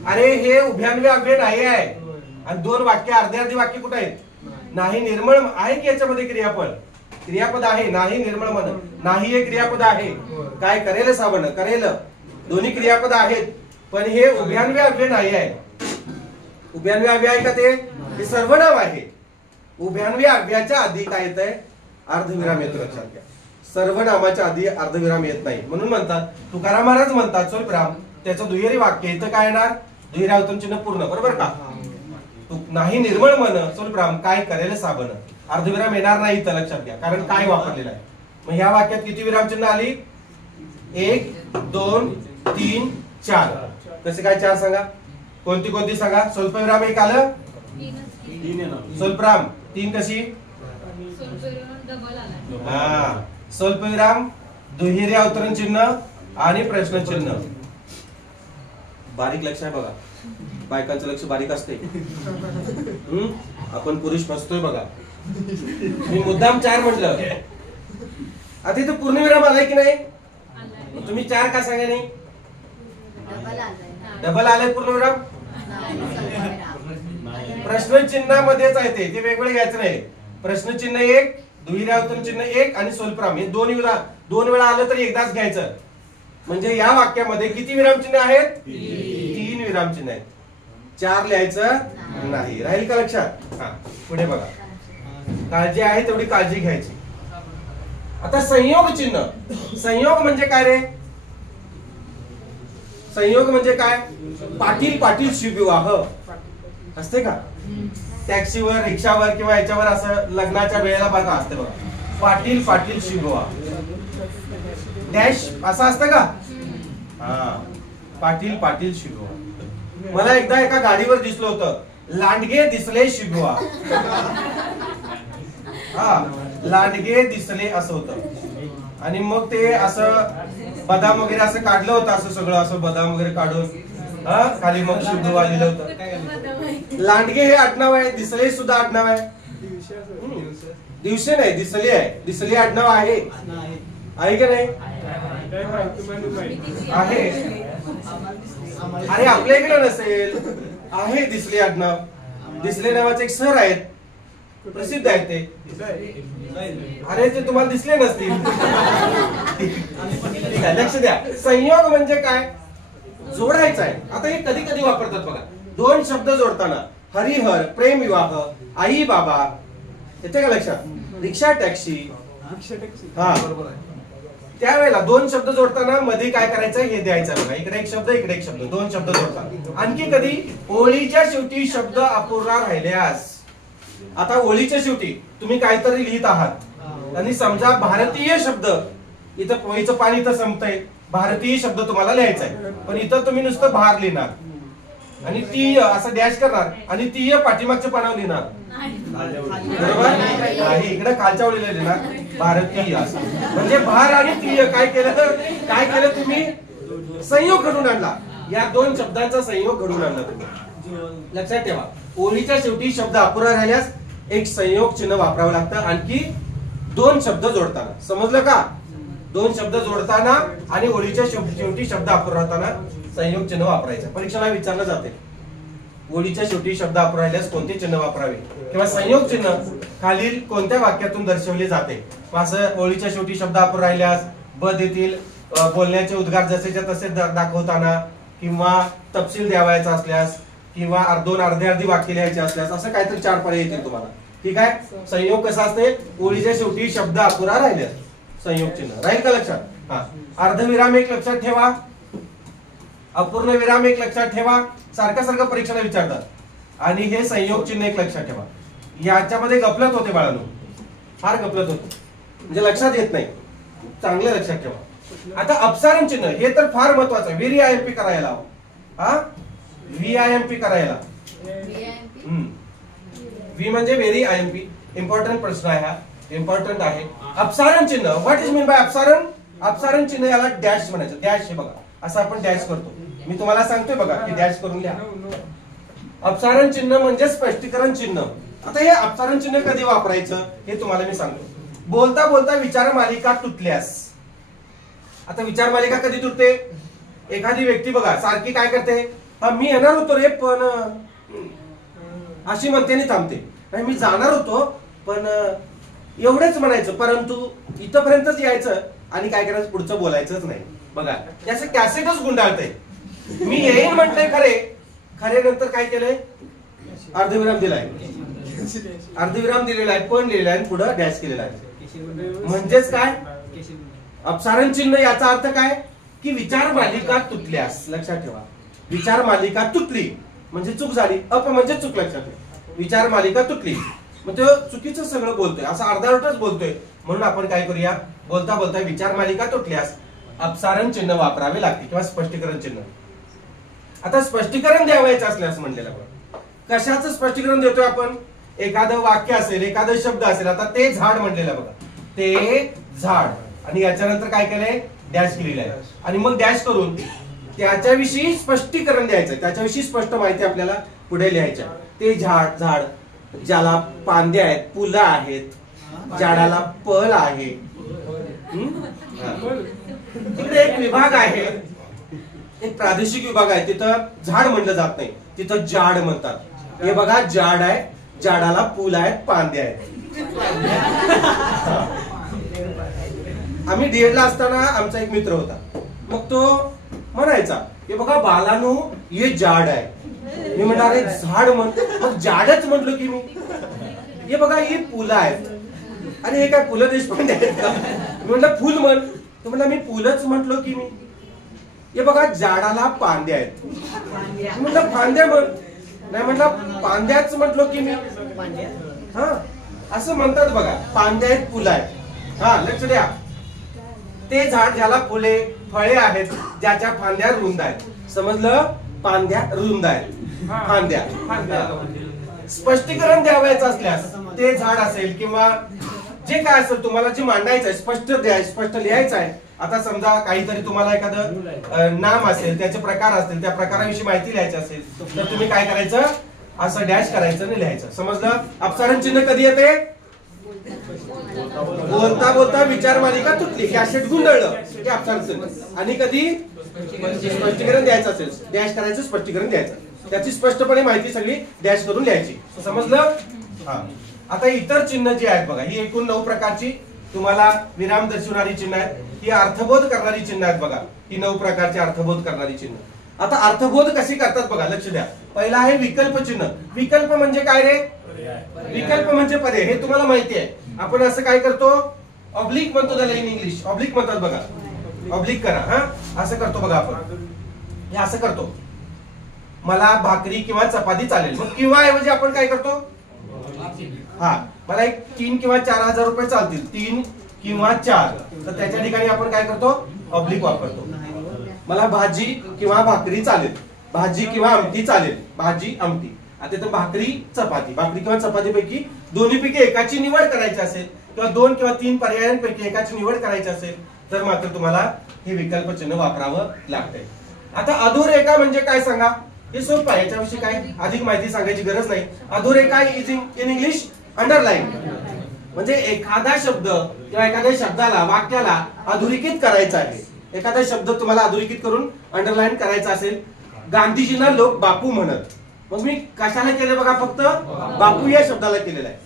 अरे हे उभ्यान्वय अव्यय नाही आहे, आणि दोन वाक्य अर्धे अर्धे वाक्य कुठे आहेत? नाही निर्मळ आहे की याच्यामध्ये क्रियापद? क्रियापद आहे, नाही निर्मळ मन, नाही हे क्रियापद आहे, काय करेल साबण करेल दोन्ही क्रियापद आहेत, पण हे उभ्यान्वय अव्यय नाही आहे. उभ्यान्वय अव्यय आहे का? ते सर्वनाम आहे. उभ्यान्वय अव्ययाच्या आधी काय येत आहे? अर्धविराम येतो. लक्षात घ्या, सर्वनामाच्या आधी अर्धविराम येत नाही. म्हणून म्हणतात तुकाराम महाराज म्हणतात स्वल्पविराम, त्याचं दुहेरी वाक्य इथं काय येणार? दुहेरी अवतरण चिन्ह पूर्ण, बरोबर का? नाही निर्मळ मन स्वल्पविराम काय करेल साबण, अर्धविराम येणार नाही इथं. लक्षात घ्या, कारण काय वापरलेलं आहे. मग ह्या वाक्यात किती विराम चिन्ह आली? 1 2 3 4. कसे काय 4 सांगा? कोणती कोणती सांगा? स्वल्पविराम 1 आलं, स्वल्पविराम 3 कशी? हा, स्वल्पविराम, दुहेरी अवतरण चिन्ह आणि प्रश्नचिन्ह. बारीक लक्ष आहे बघा, बायकांचं लक्ष बारीक असते. आपण पुरुष फसतोय बघा. मी मुद्दाम 4 म्हटलं. आता इथं पूर्णविराम आलाय की नाही? तुम्ही 4 का सांगा नाही? डबल आलाय पूर्णविराम. प्रश्नचिन्हामध्येच आहे ते वेगवेगळे घ्यायचं नाही. प्रश्नचिन्ह 1, दुहेरी अवतरण चिन्ह 1 आणि स्वल्पविराम हे दोन वेळा आलं तरी एकदाच घ्यायचं. म्हणजे या वाक्यामध्ये किती विराम चिन्ह आहेत? 3 विराम चिन्ह आहेत. 4 लिहायचं नाही. राहील का लक्षात? हा, पुढे बघा. काळजी आहे तेवढी काळजी घ्यायची. आता संयोग चिन्ह. संयोग म्हणजे काय रे? संयोग म्हणजे काय? पाटील पाटील शिवविवाह असते का? टॅक्सीवर, रिक्षावर किंवा याच्यावर असं लग्नाच्या वेळेला बघा असते बघा, पाटील पाटील शिवविवाह डॅश असं असतं का? हा, पाटील पाटील शिवविवाह. मला एकदा एका गाडीवर दिसलं होतं, लांडगे दिसले शिगवा. हा, लांडगे दिसले असं होतं. आणि मग ते असं बदाम वगैरे असं काढलं होतं, असं सगळं असं बदाम वगैरे काढून खाली मग शिगवा लिहिलं होतं. लांडगे हे आडनाव आहे, दिसले सुद्धा आडनाव आहे. दिवसे नाही, दिसले आहे. दिसले आडनाव आहे का नाही? आहे. अरे आपल्या इकडे नसेल, आहे दिसले आडनाव. दिसले नावाचे एक सर आहेत, प्रसिद्ध आहेत ते. अरे ते तुम्हाला दिसले नसतील. लक्ष द्या. संयोग म्हणजे काय? जोडायचं आहे. आता हे कधी कधी वापरतात बघा, दोन शब्द जोडताना. हरिहर, प्रेम विवाह, आई बाबा, येते का लक्षात? Rickshaw taxi. हा बरोबर आहे. त्यावेळेला दोन शब्द जोडताना मध्ये काय करायचं हे द्यायचं बघा. इकडे एक शब्द, इकडे एक शब्द, दोन शब्द जोडतात. आणखी कधी ओळीच्या शेवटी शब्द अपुरा राहिल्यास. आता ओळीच्या शेवटी तुम्ही काहीतरी लिहित आहात आणि समजा भारतीय शब्द, इथं पोळीचं पाणी इथं संपतंय, भारतीय शब्द तुम्हाला लिहायचा आहे, पण इथं तुम्ही नुसतं भार लिहिणार आणि ती असं डॅश करणार आणि ती पाठीमागच्या पानावर लिहिणार. बरोबर नाही, इकडे खालच्या ओळीला लिहिणार भारतीय असं. म्हणजे भार आणि तीय काय केलं तुम्ही? संयोग घडून आणला. या दोन शब्दांचा संयोग घडून आणला तुम्ही. लक्षात ठेवा, ओळीच्या शेवटी शब्द अपुरा राहिल्यास एक संयोग चिन्ह वापरावं लागतं. आणखी दोन शब्द जोडताना. समजलं का? दोन शब्द जोडताना आणि ओळीच्या शेवटी शब्द अपुरा राहताना संयोग चिन्ह वापरायचं. परीक्षेला विचारलं जाते, ओळीच्या शेवटी शब्द अपुरा राहिल्यास कोणते चिन्ह वापरावे किंवा संयोग चिन्ह खालील कोणत्या वाक्यातून दर्शवले जाते. असं ओळीच्या शेवटी शब्द अपुरा राहिल्यास ब देतील बोलण्याचे उद्गार जसेच्या तसे दाखवताना, किंवा तपशील द्यावायचा असल्यास, किंवा दोन अर्धे अर्धी वाक्य लिहायचे असल्यास, असं काहीतरी चार पर्याय येतील तुम्हाला. ठीक आहे. संयोग कसा असते? ओळीच्या शेवटी शब्द अपुरा राहिल्यास संयोग चिन्ह राहील का लक्षात? हा, अर्धविराम एक लक्षात ठेवा, अपूर्ण विराम एक लक्षात ठेवा. सारखं परीक्षेला विचारतात. आणि हे संयोग चिन्ह एक लक्षात ठेवा. याच्यामध्ये गफलत होते बाळांनो, फार गफलत होते, म्हणजे लक्षात येत नाही. चांगले लक्षात ठेवा. आता अपसारण चिन्ह हे तर फार महत्वाचं आहे. VIMP करायला हवं. हा, VIMP करायला. व्ही म्हणजे व्हेरी IMP. इम्पॉर्टंट प्रश्न आहे हा, इम्पॉर्टंट आहे. अपसारण चिन्ह, व्हॉट इज मीन बाय अपसारण? अपसारण चिन्ह याला डॅश म्हणायचं. डॅश हे बघा, असं आपण डॅश करतो. मी तुम्हाला सांगतोय बघा की डॅश करून लिहा. अपसारण चिन्ह म्हणजे स्पष्टीकरण चिन्ह. आता हे अपसारण चिन्ह कधी वापरायचं हे तुम्हाला मी सांगतो. बोलता बोलता विचार मालिका तुटल्यास. आता विचार मालिका कधी तुटते? एखादी व्यक्ती बघा सारखी काय करते, हा मी येणार होतो रे पण अशी म्हणते आणि थांबते. नाही मी जाणार होतो पण एवढंच म्हणायचं, परंतु इथपर्यंतच यायचं आणि काय करायचं पुढचं बोलायचंच नाही. बघा त्याचं कॅसेटच गुंडाळतंय. मी येईन म्हटलंय खरे नंतर काय केलंय? अर्धविराम दिलाय, अर्धविराम दिलेला आहे, पण लिहिलेला आहे, पुढे डॅश केलेला आहे. म्हणजेच काय? अपसारण चिन्ह याचा अर्थ काय की विचार मालिका तुटल्यास. लक्षात ठेवा, विचार मालिका तुटली म्हणजे चूक झाली. अप म्हणजे चूक. लक्षात ठेवा, विचार मालिका तुटली मग तो चुकीचं सगळं बोलतोय, असं अर्धावटच बोलतोय. म्हणून आपण काय करूया, बोलता बोलता विचार मालिका तुटल्यास अपसारण चिन्ह वापरावे लागते किंवा स्पष्टीकरण चिन्ह. आता स्पष्टीकरण द्यावायचं असल्यास म्हणलेलं बघा, कशाचं स्पष्टीकरण देतोय आपण? एखादं वाक्य असेल, एखादं शब्द असेल. आता ते झाड म्हणलेलं बघा, ते झाड, आणि याच्यानंतर काय केलंय? डॅश केलेलं आहे. आणि मग डॅश करून त्याच्याविषयी स्पष्टीकरण द्यायचं, त्याच्याविषयी स्पष्ट माहिती आपल्याला पुढे लिहायच्या. ते झाड, ज्याला फांद्या आहेत, फुलं आहेत, झाडाला फळ आहे. तिकडे एक विभाग आहे, एक प्रादेशिक विभाग आहे, तिथं झाड म्हणलं जात नाही, तिथं जाड म्हणतात. हे बघा जाड आहे, झाडाला फुल आहेत, फांद्या आहेत. आम्ही डीएड ला असताना आमचा एक मित्र होता, मग तो म्हणायचा हे बघा बालानू हे जाड आहे. मी म्हणणार अरे झाड म्हण, मग जाडच म्हटलो की मी. हे बघा ही फुलं आहेत. अरे हे काय पु.ल. देशपांडे आहेत का? मी म्हटलं फुल म्हण. तो म्हणला मी फुलच म्हटलो की मी. हे बघा झाडाला फांद्या आहेत. म्हटलं फांद्या म्हण. नाही म्हटलं फांद्याच म्हटलो की मी. हा असं म्हणतात बघा, फांद्या आहेत, फुलं आहेत. हा लक्ष द्या, ते झाड ज्याला फुले फळे आहेत, ज्याच्या फांद्या रुंद आहेत. समजलं? पांद्या रुंद आहेत, फांद्या. स्पष्टीकरण द्यावायचं असल्यास ते झाड असेल किंवा जे काय असेल तुम्हाला जे मांडायचं आहे, स्पष्ट लिहायचं आहे. आता समजा काहीतरी तुम्हाला एखादं नाम असेल, त्याचे प्रकार असतील, त्या प्रकाराविषयी माहिती लिहायची असेल तर तुम्ही काय करायचं, असं डॅश करायचं आणि लिहायचं. समजलं? अपसारण चिन्ह कधी येते? बोलता बोलता विचार मालिका तुटली, कॅसेट गुंडळलं, ते अपसारण चिन्ह. आणि कधी स्पष्टीकरण द्यायचं असेल, डॅश करायचं, स्पष्टीकरण द्यायचं, त्याची स्पष्टपणे माहिती सगळी डॅश करून लिहायची. समजलं? हा. आता इतर चिन्ह जी आहेत बघा, ही एकूण 9 प्रकारची तुम्हाला विराम दर्शवणारी चिन्ह आहेत. ही अर्थबोध करणारी चिन्ह आहेत बघा, ही 9 प्रकारची अर्थबोध करणारी चिन्ह. आता अर्थबोध कशी करतात बघा, लक्ष द्या. पहिला आहे विकल्प चिन्ह. विकल्प म्हणजे काय रे? विकल्प म्हणजे पर्याय. हे तुम्हाला माहिती आहे. आपण असं काय करतो, ऑब्लिक म्हणतो त्याला, इन इंग्लिश ऑब्लिक म्हणतात बघा. ऑब्लिक करा, हा असं करतो बघा आपण, हे असं करतो. मला भाकरी किंवा चपाती चालेल, मग किंवा ऐवजी आपण काय करतो, हा मला एक 3 किंवा 4,000 रुपये चालतील, 3 किंवा 4, तर त्याच्या ठिकाणी आपण काय करतो, ऑब्लिक वापरतो. मला भाजी किंवा भाकरी चालेल, भाजी किंवा आमटी चालेल, भाजी आमटी. आता तर भाकरी चपाती, भाकरी किंवा चपाती पैकी दोन्हीपैकी एकाची निवड करायची असेल किंवा 2 किंवा 3 पर्यायांपैकी एकाची निवड करायची असेल तर मात्र तुम्हाला हे विकल्प चिन्ह वापरावं लागतंय. आता अधोरेखा म्हणजे काय सांगा, हे सोपं आहे, याच्याविषयी काय अधिक माहिती सांगायची गरज नाही. अधोरेखा इज इन इंग्लिश अंडरलाईन. म्हणजे एखादा शब्द किंवा एखाद्या शब्दाला, वाक्याला अधोरेखित करायचा आहे. एखादा शब्द तुम्हाला अधोरेखित करून अंडरलाईन करायचा असेल. गांधीजींना लोक बापू म्हणत, मग मी कशाला केलं बघा, फक्त बापू या शब्दाला केलेलं आहे.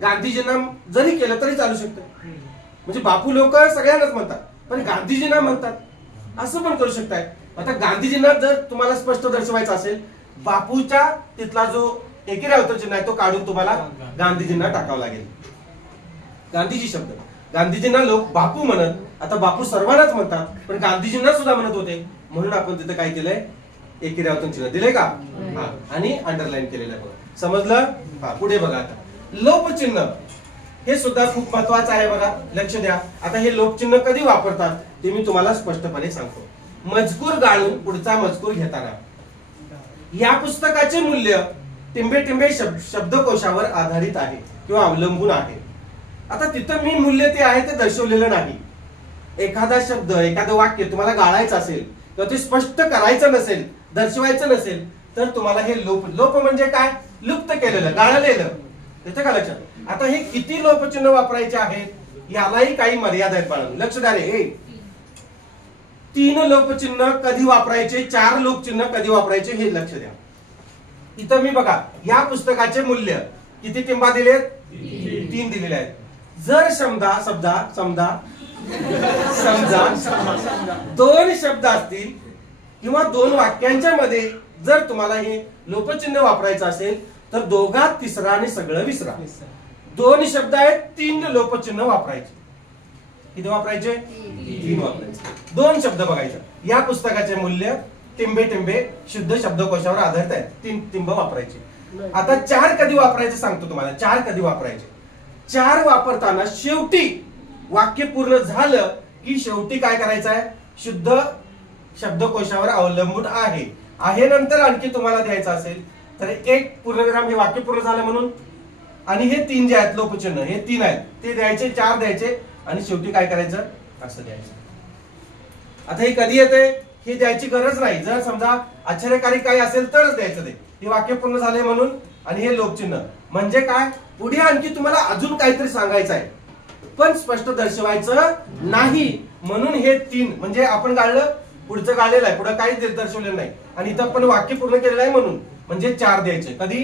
गांधीजींना जरी केलं तरी चालू शकतं, म्हणजे बापू लोक सगळ्यांनाच म्हणतात, पण गांधीजींना म्हणतात असं पण करू शकताय. आता गांधीजींना जर तुम्हाला स्पष्ट दर्शवायचं असेल, बापूच्या तिथला जो एकेरी चिन्ह आहे तो काढून तुम्हाला गांधीजींना टाकावं लागेल. गांधीजी शब्द, गांधीजींना लोक बापू म्हणत, आता बापू सर्वांनाच म्हणतात पण गांधीजींना सुद्धा म्हणत होते, म्हणून आपण तिथे काय केलंय, एकेरी चिन्ह दिले का, हा, आणि अंडरलाईन केलेलं आहे. समजलं? हा, पुढे बघा. आता लोपचिन्ह हे सुद्धा खूप महत्वाचं आहे बघा, लक्ष द्या. आता हे लोपचिन्ह कधी वापरतात ते मी तुम्हाला स्पष्टपणे सांगतो. मजकूर गाळून पुढचा मजकूर घेताना. या पुस्तकाचे मूल्य टिंबे टिंबे शब्दकोशावर आधारित आहे किंवा अवलंबून आहे. आता तिथं मी मूल्य ते आहे ते दर्शवलेलं नाही. एखादा शब्द, एखादं वाक्य तुम्हाला गाळायचं असेल किंवा ते स्पष्ट करायचं नसेल, दर्शवायचं नसेल तर तुम्हाला हे लोप म्हणजे काय, लुप्त केलेलं, गाळलेलं. येतं का लक्षात? आता हे किती लोपचिन्ह वापरायचे आहेत यालाही काही मर्यादा आहेत बाळांनो, लक्ष द्या रे. 3 लोपचिन्ह कधी वापरायचे, 4 लोपचिन्ह कधी वापरायचे हे लक्ष द्या. इथं मी बघा, या पुस्तकाचे मूल्य किती टिंबा दिलेत, 3 दिलेले आहेत. जर समजा 2 शब्द असतील किंवा 2 वाक्यांच्या मध्ये जर तुम्हाला हे लोपचिन्ह वापरायचं असेल तर दोघात तिसरा आणि सगळं विसरा. 2 शब्द आहेत, 3 लोपचिन्ह वापरायचे. किती वापरायचे, 3 वापरायचे. 2 शब्द बघायचे. या पुस्तकाचे मूल्य टिंबे टिंबे शुद्ध शब्दकोशावर आधारित आहे, 3 टिंब वापरायचे. आता 4 कधी वापरायचे सांगतो तुम्हाला. 4 कधी वापरायचे, 4 वापरताना शेवटी वाक्य पूर्ण झालं की शेवटी काय करायचं आहे, शुद्ध शब्दकोशावर अवलंबून आहे. आहे नंतर आणखी तुम्हाला द्यायचं असेल तर एक पूर्णविराम, हे वाक्य पूर्ण झालं म्हणून, आणि हे 3 जे आहेत लोपचिन्ह, हे 3 आहेत ते द्यायचे, 4 द्यायचे आणि शेवटी काय करायचं, असं द्यायचं. आता हे कधी येते हे द्यायची गरज नाही. जर समजा आश्चर्यकारी काही असेल तरच द्यायचं ते. हे वाक्य पूर्ण झाले म्हणून आणि हे लोपचिन्ह म्हणजे काय, पुढे आणखी तुम्हाला अजून काहीतरी सांगायचं आहे पण स्पष्ट दर्शवायचं नाही म्हणून हे 3, म्हणजे आपण गाळलं, पुढचं गाळलेलं आहे, पुढे काहीच दर्शवलेलं नाही आणि इथं पण वाक्य पूर्ण केलेलं आहे म्हणून, म्हणजे 4 द्यायचे. कधी,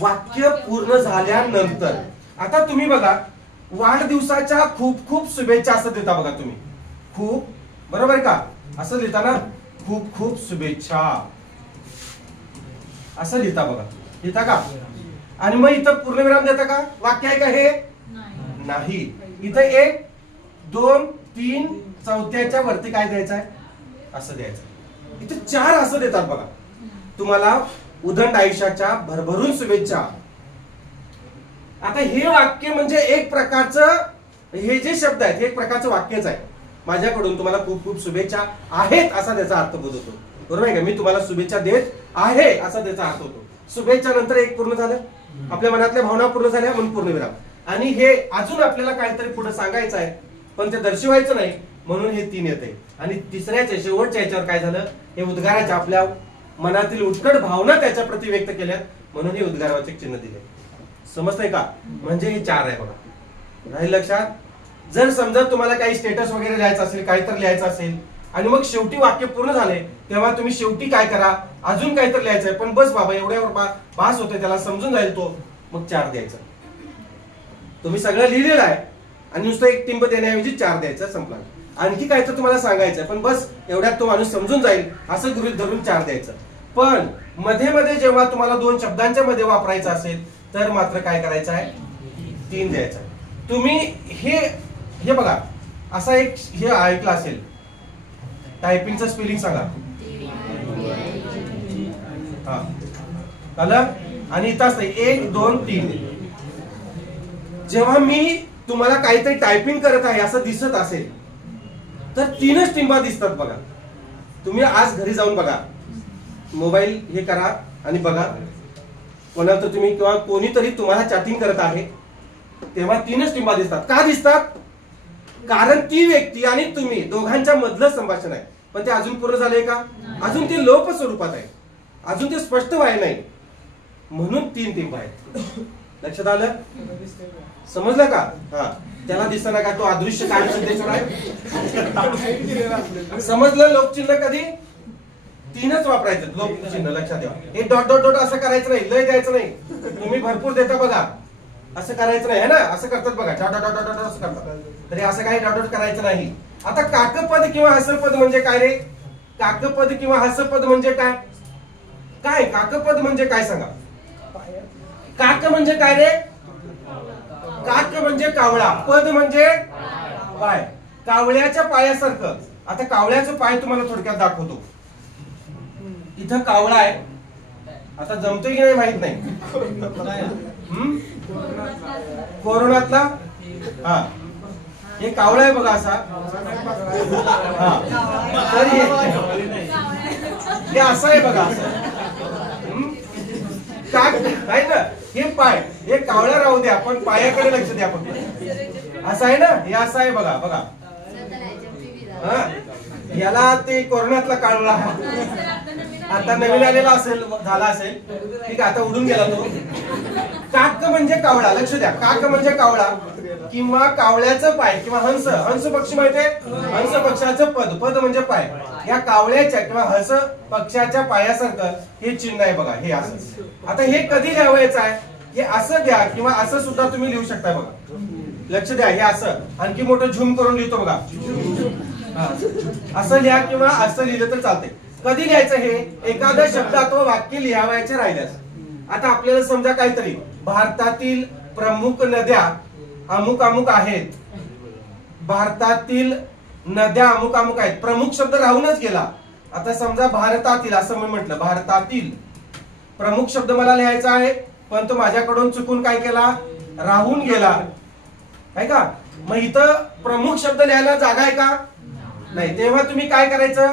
वाक्य पूर्ण झाल्यानंतर. आता तुम्ही बघा, वाढदिवसाच्या खूप खूप शुभेच्छा असं देता बघा तुम्ही, खूप, बरोबर का, असं लिहिता ना, खूप खूप शुभेच्छा असं लिहिता बघा, लिहिता का? आणि मग इथं पूर्णविराम देता का, वाक्य आहे का हे, नाही. इथं 1, 2, 3, चौथ्याच्या वरती काय द्यायचं आहे, असं द्यायचं. इथं 4 असं देतात बघा. तुम्हाला उदंड आयुष्याच्या भरभरून शुभेच्छा. आता हे वाक्य म्हणजे एक प्रकारचं, हे जे शब्द आहेत हे एक प्रकारचं वाक्यच आहे. माझ्याकडून तुम्हाला खूप खूप शुभेच्छा आहेत असा त्याचा अर्थबोध होतो. बरोबर आहे का? मी तुम्हाला शुभेच्छा देत आहे असा त्याचा अर्थ होतो. शुभेच्छा नंतर एक पूर्ण झालं, आपल्या मनातल्या भावना पूर्ण झाल्या म्हणून पूर्णविराम. आणि हे अजून आपल्याला काहीतरी पुढे सांगायचं आहे पण ते दर्शवायचं नाही म्हणून हे 3 येते. आणि तिसऱ्याच्या शेवटच्या याच्यावर काय झालं, हे उद्गाराच्या आपल्या मनातील उत्कट भावना त्याच्या प्रती व्यक्त केल्या म्हणून हे उद्गारवाचक चिन्ह दिले. समजतंय का? म्हणजे हे 4 आहे बघा. राहील लक्षात? जर समजा तुम्हाला काही स्टेटस वगैरे लिहायचं असेल, काहीतरी लिहायचं असेल आणि मग शेवटी वाक्य पूर्ण झाले तेव्हा तुम्ही शेवटी काय करा, अजून काहीतरी लिहायचंय पण बस बाबा एवढ्यावर पास होतोय, त्याला समजून जाईल तो, मग 4 द्यायचा. तुम्ही सगळं लिहिलेलं आहे आणि नुसतं एक टिंब देण्याऐवजी 4 द्यायचा, संपला. आणखी काय तर तुम्हाला सांगायचं पण बस एवढ्यात तो माणूस समजून जाईल असं गृहीत धरून 4 द्यायचं. पण मध्ये मध्ये जेव्हा तुम्हाला 2 शब्दांच्या मध्ये वापरायचं असेल तर मात्र काय करायचं आहे, 3 द्यायचा. तुम्ही हे बघा, असा एक हे ऐकलं असेल, टायपिंगचं स्पेलिंग सांगा. हा आलं? आणि इथं असतं 1 2 3. जेव्हा मी तुम्हाला काहीतरी टायपिंग करत आहे असं दिसत असेल तर 3च टिंबा दिसतात बघा. तुम्ही आज घरी जाऊन बघा, मोबाईल हे करा आणि बघा, कोणाला तर तुम्ही किंवा कोणीतरी तुम्हाला चॅटिंग करत आहे तेव्हा 3च टिंबा दिसतात. का दिसतात? कारण ती व्यक्ती आणि तुम्ही दोघांच्या मधलं संभाषण आहे पण ते अजून पूर्ण झालंय का? अजून ते लोप स्वरूपात आहे, अजून ते स्पष्ट व्हाय नाही म्हणून 3 टिंबा आहेत. लक्षात आलं? समजलं का? हा, त्याला दिसतं ना का तो अदृश्य काय संदेश आहे. समजलं? लोकचिन्ह कधी 3च वापरायचं. लोकचिन्ह लक्षात ठेवा. हे डॉट डॉट डॉट असं करायचं नाही, लय द्यायचं नाही. तुम्ही भरपूर देता बघा, असं करायचं नाही है ना, असं करतात बघा, डॉट डॉट डॉट डॉट असं करतात. तरी असं काही डॉट डॉट करायचं नाही. आता काकपद किंवा हसपद म्हणजे काय रे? काकपद किंवा हसपद म्हणजे काय? काय काकपद म्हणजे काय सांगा? काक म्हणजे काय रे? काक म्हणजे कावळा, पद म्हणजे पाय, कावळ्याच्या पायासारखं. आता कावळ्याचं पाय तुम्हाला थोडक्यात दाखवतो. इथं कावळा आहे, आता जमतोय की नाही माहित नाही. कोरोनातला हा हे कावळा आहे बघा असा. हा तर हे असं आहे बघा, असं काक आहे ना. हे पाय, हे कावळा राहू द्या पण पायाकडे लक्ष द्या फक्त. असं आहे ना, हे असं आहे बघा बघा. याला ते कोरोनातला कावळा आता नवीन आलेला असेल, झाला असेल ठीक आहे, आता उडून गेला तो. काक म्हणजे कावळा, लक्ष द्या. काक म्हणजे कावळा किंवा कावळ्याचं पाय किंवा हंस. हंस पक्षी माहितीये? हंस पक्षाचं पद, पद म्हणजे पाय. या कावळ्याच्या किंवा हंस पक्षाच्या पायासारखं हे चिन्ह आहे बघा, हे असं. आता हे कधी लिहायचं आहे? हे असं द्या किंवा असं सुद्धा तुम्ही लिहू शकता बघा. लक्ष द्या, हे असं आणखी मोठं झूम करून लिहितो बघा. असं लिहा किंवा असं लिहिलं तर चालतंय. कधी लिहायचं हे? एखादा शब्द अथवा वाक्य लिहावायचे राहिल्यास. आता आपल्याला समजा काहीतरी भारतातील प्रमुख नद्या अमुक अमुक आहेत, भारतातील नद्या अमुक अमुक आहेत, प्रमुख शब्द राहूनच गेला. आता समजा भारतातील असं मी म्हटलं, भारतातील प्रमुख शब्द मला लिहायचा आहे पण तो माझ्याकडून चुकून काय केला, राहून गेला आहे का. मग इथं प्रमुख शब्द लिहायला जागा आहे का? नाही. तेव्हा तुम्ही काय करायचं,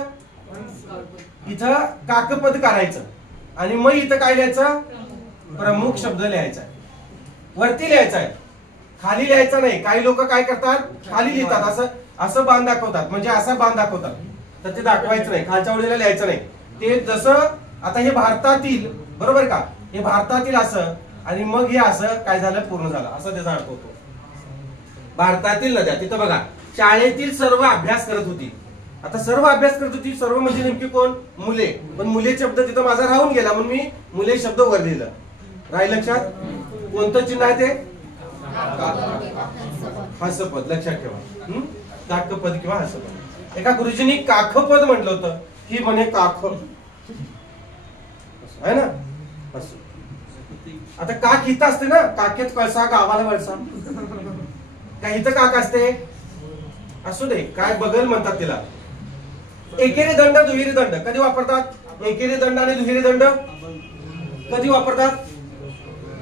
इथं काकपद करायचं आणि मग इथं काय लिहायचं, प्रमुख शब्द लिहायचा. वरती लिहायचा आहे, खाली लिहायचा नाही. काही लोक काय करतात, खाली लिहितात, असं असं बाण दाखवतात, म्हणजे असा बाण दाखवतात, तर ते दाखवायचं नाही, खालच्या ओळीला लिहायचं नाही. ते जसं आता हे भारतातील, बरोबर का, हे भारतातील असं आणि मग हे असं काय झालं, पूर्ण झालं, असं त्याचा अर्थ होतो. भारतातील नद्या, तिथं बघा शाळेतील सर्व अभ्यास करत होती. आता सर्व अभ्यास करत होती, सर्व म्हणजे नेमकी कोण, मुले. पण मुले शब्द तिथं माझा राहून गेला म्हणून मी मुले शब्द वर लिहिलं. राहील लक्षात? कोणतं चिन्ह आहे ते? हसपद. लक्षात ठेवा, काकपद किंवा हसपद. एका गुरुजींनी काखपद म्हटलं होतं, ही म्हणे काख आहे ना. आता काक इथं असते ना, काकेत कळसा गावाला वळसा. काय इथं काक असते? असू दे, काय बगल म्हणतात तिला. एकेरी दंड दुहेरी दंड कधी वापरतात? एकेरी दंड आणि दुहेरी दंड कधी वापरतात?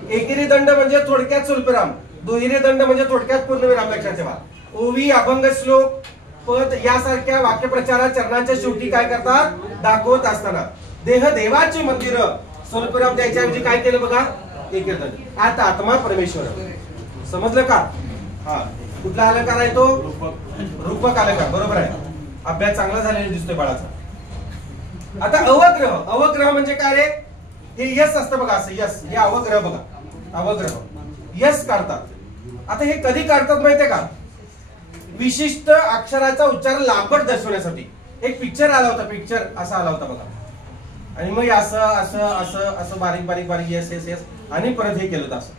एकेरी दंड म्हणजे थोडक्यात स्वल्पविराम, दुहेरी दंड म्हणजे थोडक्यात पूर्णविराम. लक्षात ठेवा. ओवी, अभंग, श्लोक पद यासारख्या वाक्यप्रचारात चरणांच्या शेवटी काय करतात, दाखवत असताना देह देवाची मंदिर स्वरूपराव द्यायच्या ऐवजी काय केलं बघा, हे कीर्तन आता आत्मा परमेश्वर. समजलं का? हा, कुठला अलंकार आहे तो, रूपक अलंकार. बरोबर आहे, अभ्यास चांगला झालेला दिसतोय बाळाचा. आता अवग्रह, अवग्रह म्हणजे काय रे, हे यस असतं बघा, असं यस, हे अवग्रह बघा, अवग्रह यस काढतात. आता हे कधी काढतात माहितीये का, विशिष्ट अक्षराचा उच्चार लांबट दर्शवण्यासाठी. एक पिक्चर आला होता, पिक्चर असा आला होता बघा, आणि मग असं असं असं असं बारीक बारीक बारीक यस यस यस, आणि परत हे केलं होतं असं.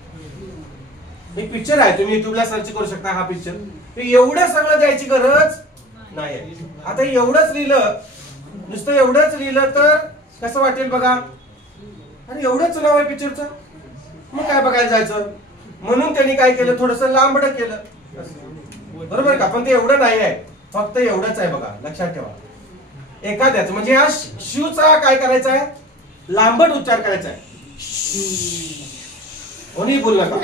एक पिक्चर आहे, तुम्ही युट्यूबला सर्च करू शकता हा पिक्चर. एवढं सगळं द्यायची गरज नाही. आता एवढंच लिहिलं, नुसतं एवढंच लिहिलं तर कसं वाटेल बघा, अरे एवढंच नाव आहे पिक्चरचं, मग काय बघायला जायचं. म्हणून त्यांनी काय केलं, थोडस लांबड केलं. बरोबर का? पण ते एवढं नाही आहे, फक्त एवढंच आहे बघा, लक्षात ठेवा. एखाद्याच म्हणजे हा शिवचा काय करायचा आहे, लांबट उच्चार करायचा आहे. कोणीही बोलू नका,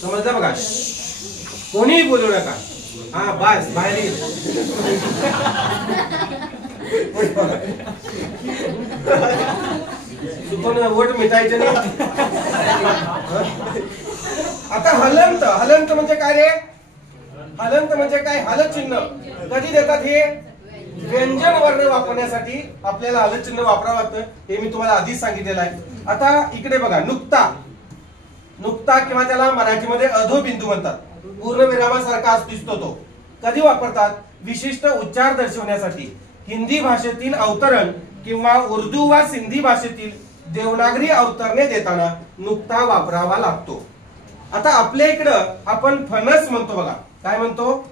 समजलं बघा, कोणीही बोलू नका. हा बस, बाहेर येईल. वोट मिटायचे नाही. आता हलंत, हलंत म्हणजे काय रे, हलंत म्हणजे काय, हलत चिन्ह कधी देतात, हे व्यंजन वर्ण वापरण्यासाठी आपल्याला हलत चिन्ह वापरावं लागतं. हे मी तुम्हाला आधीच सांगितलेलं आहे. आता इकडे बघा, नुक्ता, नुक्ता किंवा त्याला मराठीमध्ये अधोबिंदू म्हणतात. पूर्ण विरामासारखा दिसतो तो. कधी वापरतात, विशिष्ट उच्चार दर्शवण्यासाठी. हिंदी भाषेतील अवतरण किंवा उर्दू वा सिंधी भाषेतील देवनागरी अवतरणे देताना नुक्ता वापरावा लागतो. आता आपल्या इकडं आपण फणस म्हणतो बघा, काय म्हणतो,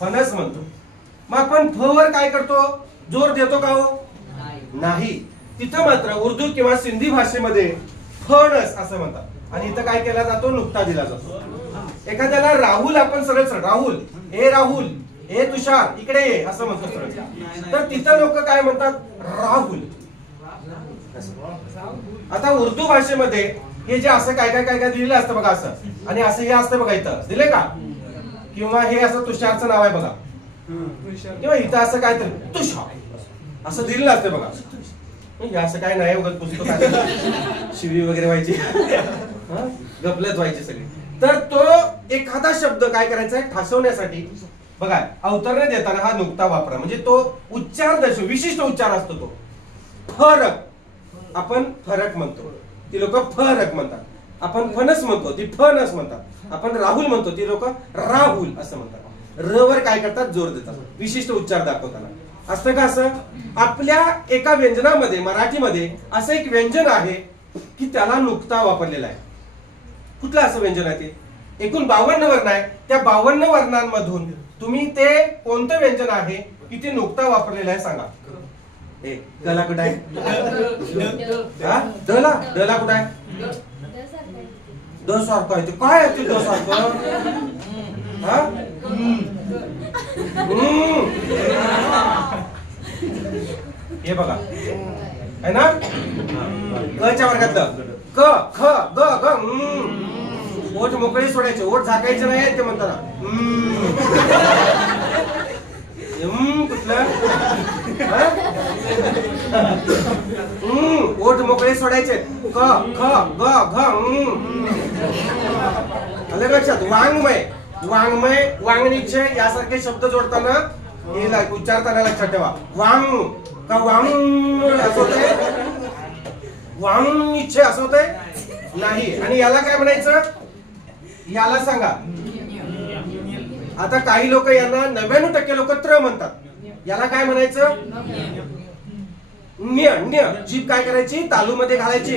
फणस म्हणतो. मग आपण फ वर काय करतो, जोर देतो का हो, नाही. तिथं मात्र उर्दू किंवा सिंधी भाषेमध्ये फणस असं म्हणतात, आणि इथं काय केला जातो, नुक्ता दिला जातो. एखाद्याला राहुल आपण सरळ सरळ राहुल, ए राहुल, ए तुषार, इकडे ये असं म्हणतो सरळ, तर तिथं लोक काय म्हणतात, राहुल. आता उर्दू भाषेमध्ये हे जे असं काय काय काय काय दिलेलं असतं बघा, असं आणि असं हे असतं बघा, इथं दिले का, किंवा हे असं तुषारचं नाव आहे बघा, किंवा इथं असं काय तर तुषार असं दिलेलं असतं बघा. असं काय नाही, उगाच पुस्तक शिवी वगैरे व्हायची, गपलत व्हायची सगळी. तर तो एखादा शब्द काय करायचा आहे, ठासवण्यासाठी बघा अवतरणे देताना हा नुक्ता वापरा. म्हणजे तो उच्चार दर्शव, विशिष्ट उच्चार असतो तो. फरक आपण फरक म्हणतो, ती लोक फरक म्हणतात. आपण फणस म्हणतो, ती फणस म्हणतात. आपण राहुल म्हणतो, ती लोक राहुल असं म्हणतात. र वर काय करतात, जोर देतात, विशिष्ट उच्चार दाखवताना. असतं का असं, आपल्या एका व्यंजनामध्ये मराठीमध्ये असं एक व्यंजन आहे की त्याला नुक्ता वापरलेला आहे. कुठलं असं व्यंजन आहे ते, एकूण 52 वर्ण आहे. त्या 52 वर्णांमधून तुम्ही ते कोणतं व्यंजन आहे की ते नुक्ता वापरलेला आहे सांगा. गला कुठं आहे, डला, डला कुठं आहे, द सारखं आहे ते, काय आहे ते द सारखं, हे बघा आहे ना. क च्या वर्गात क ख ग ग, ओठ मोकळी सोडायचे, ओठ झाकायचे नाही ते म्हणताना. कुठलं ओठ मोकळे सोडायचे, क ख ग घ. आलं लक्षात. वाङ्मय, वाङ्मय, वाङ्निश्चय यासारखे शब्द जोडताना हे उच्चारताना लक्षात ठेवा. वांग का वांग असं होतंय, वाङ्निश्चय असं होतंय नाही. आणि याला काय म्हणायचं, याला सांगा. आता काही लोक यांना 99% लोक त्र म्हणतात. याला काय म्हणायचं, न्य. न्य जीभ काय करायची, तालू मध्ये घालायची,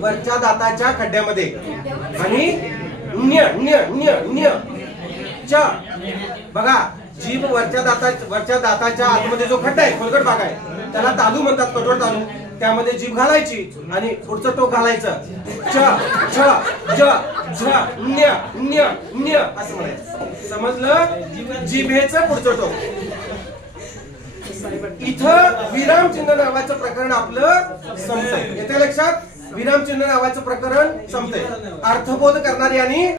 वरच्या दाताच्या खड्ड्यामध्ये, आणि न्य न्य न्य न्य च. बघा जीभ वरच्या दाताच्या आतमध्ये जो खड्डा आहे, खोलगट भाग आहे, त्याला तालू म्हणतात, कठोर तालू. त्यामध्ये जीभ घालायची आणि पुढचं टोक घालायचं. च छ ज झ न्य न्य न्य असं म्हणायचं. समजलं, जिभेचं पुढचं टोक. इथं विरामचिन्ह नावाचं प्रकरण आपलं संपतंय. येते लक्षात, विरामचिन्ह नावाचं प्रकरण संपतंय. अर्थबोध करणारी आणि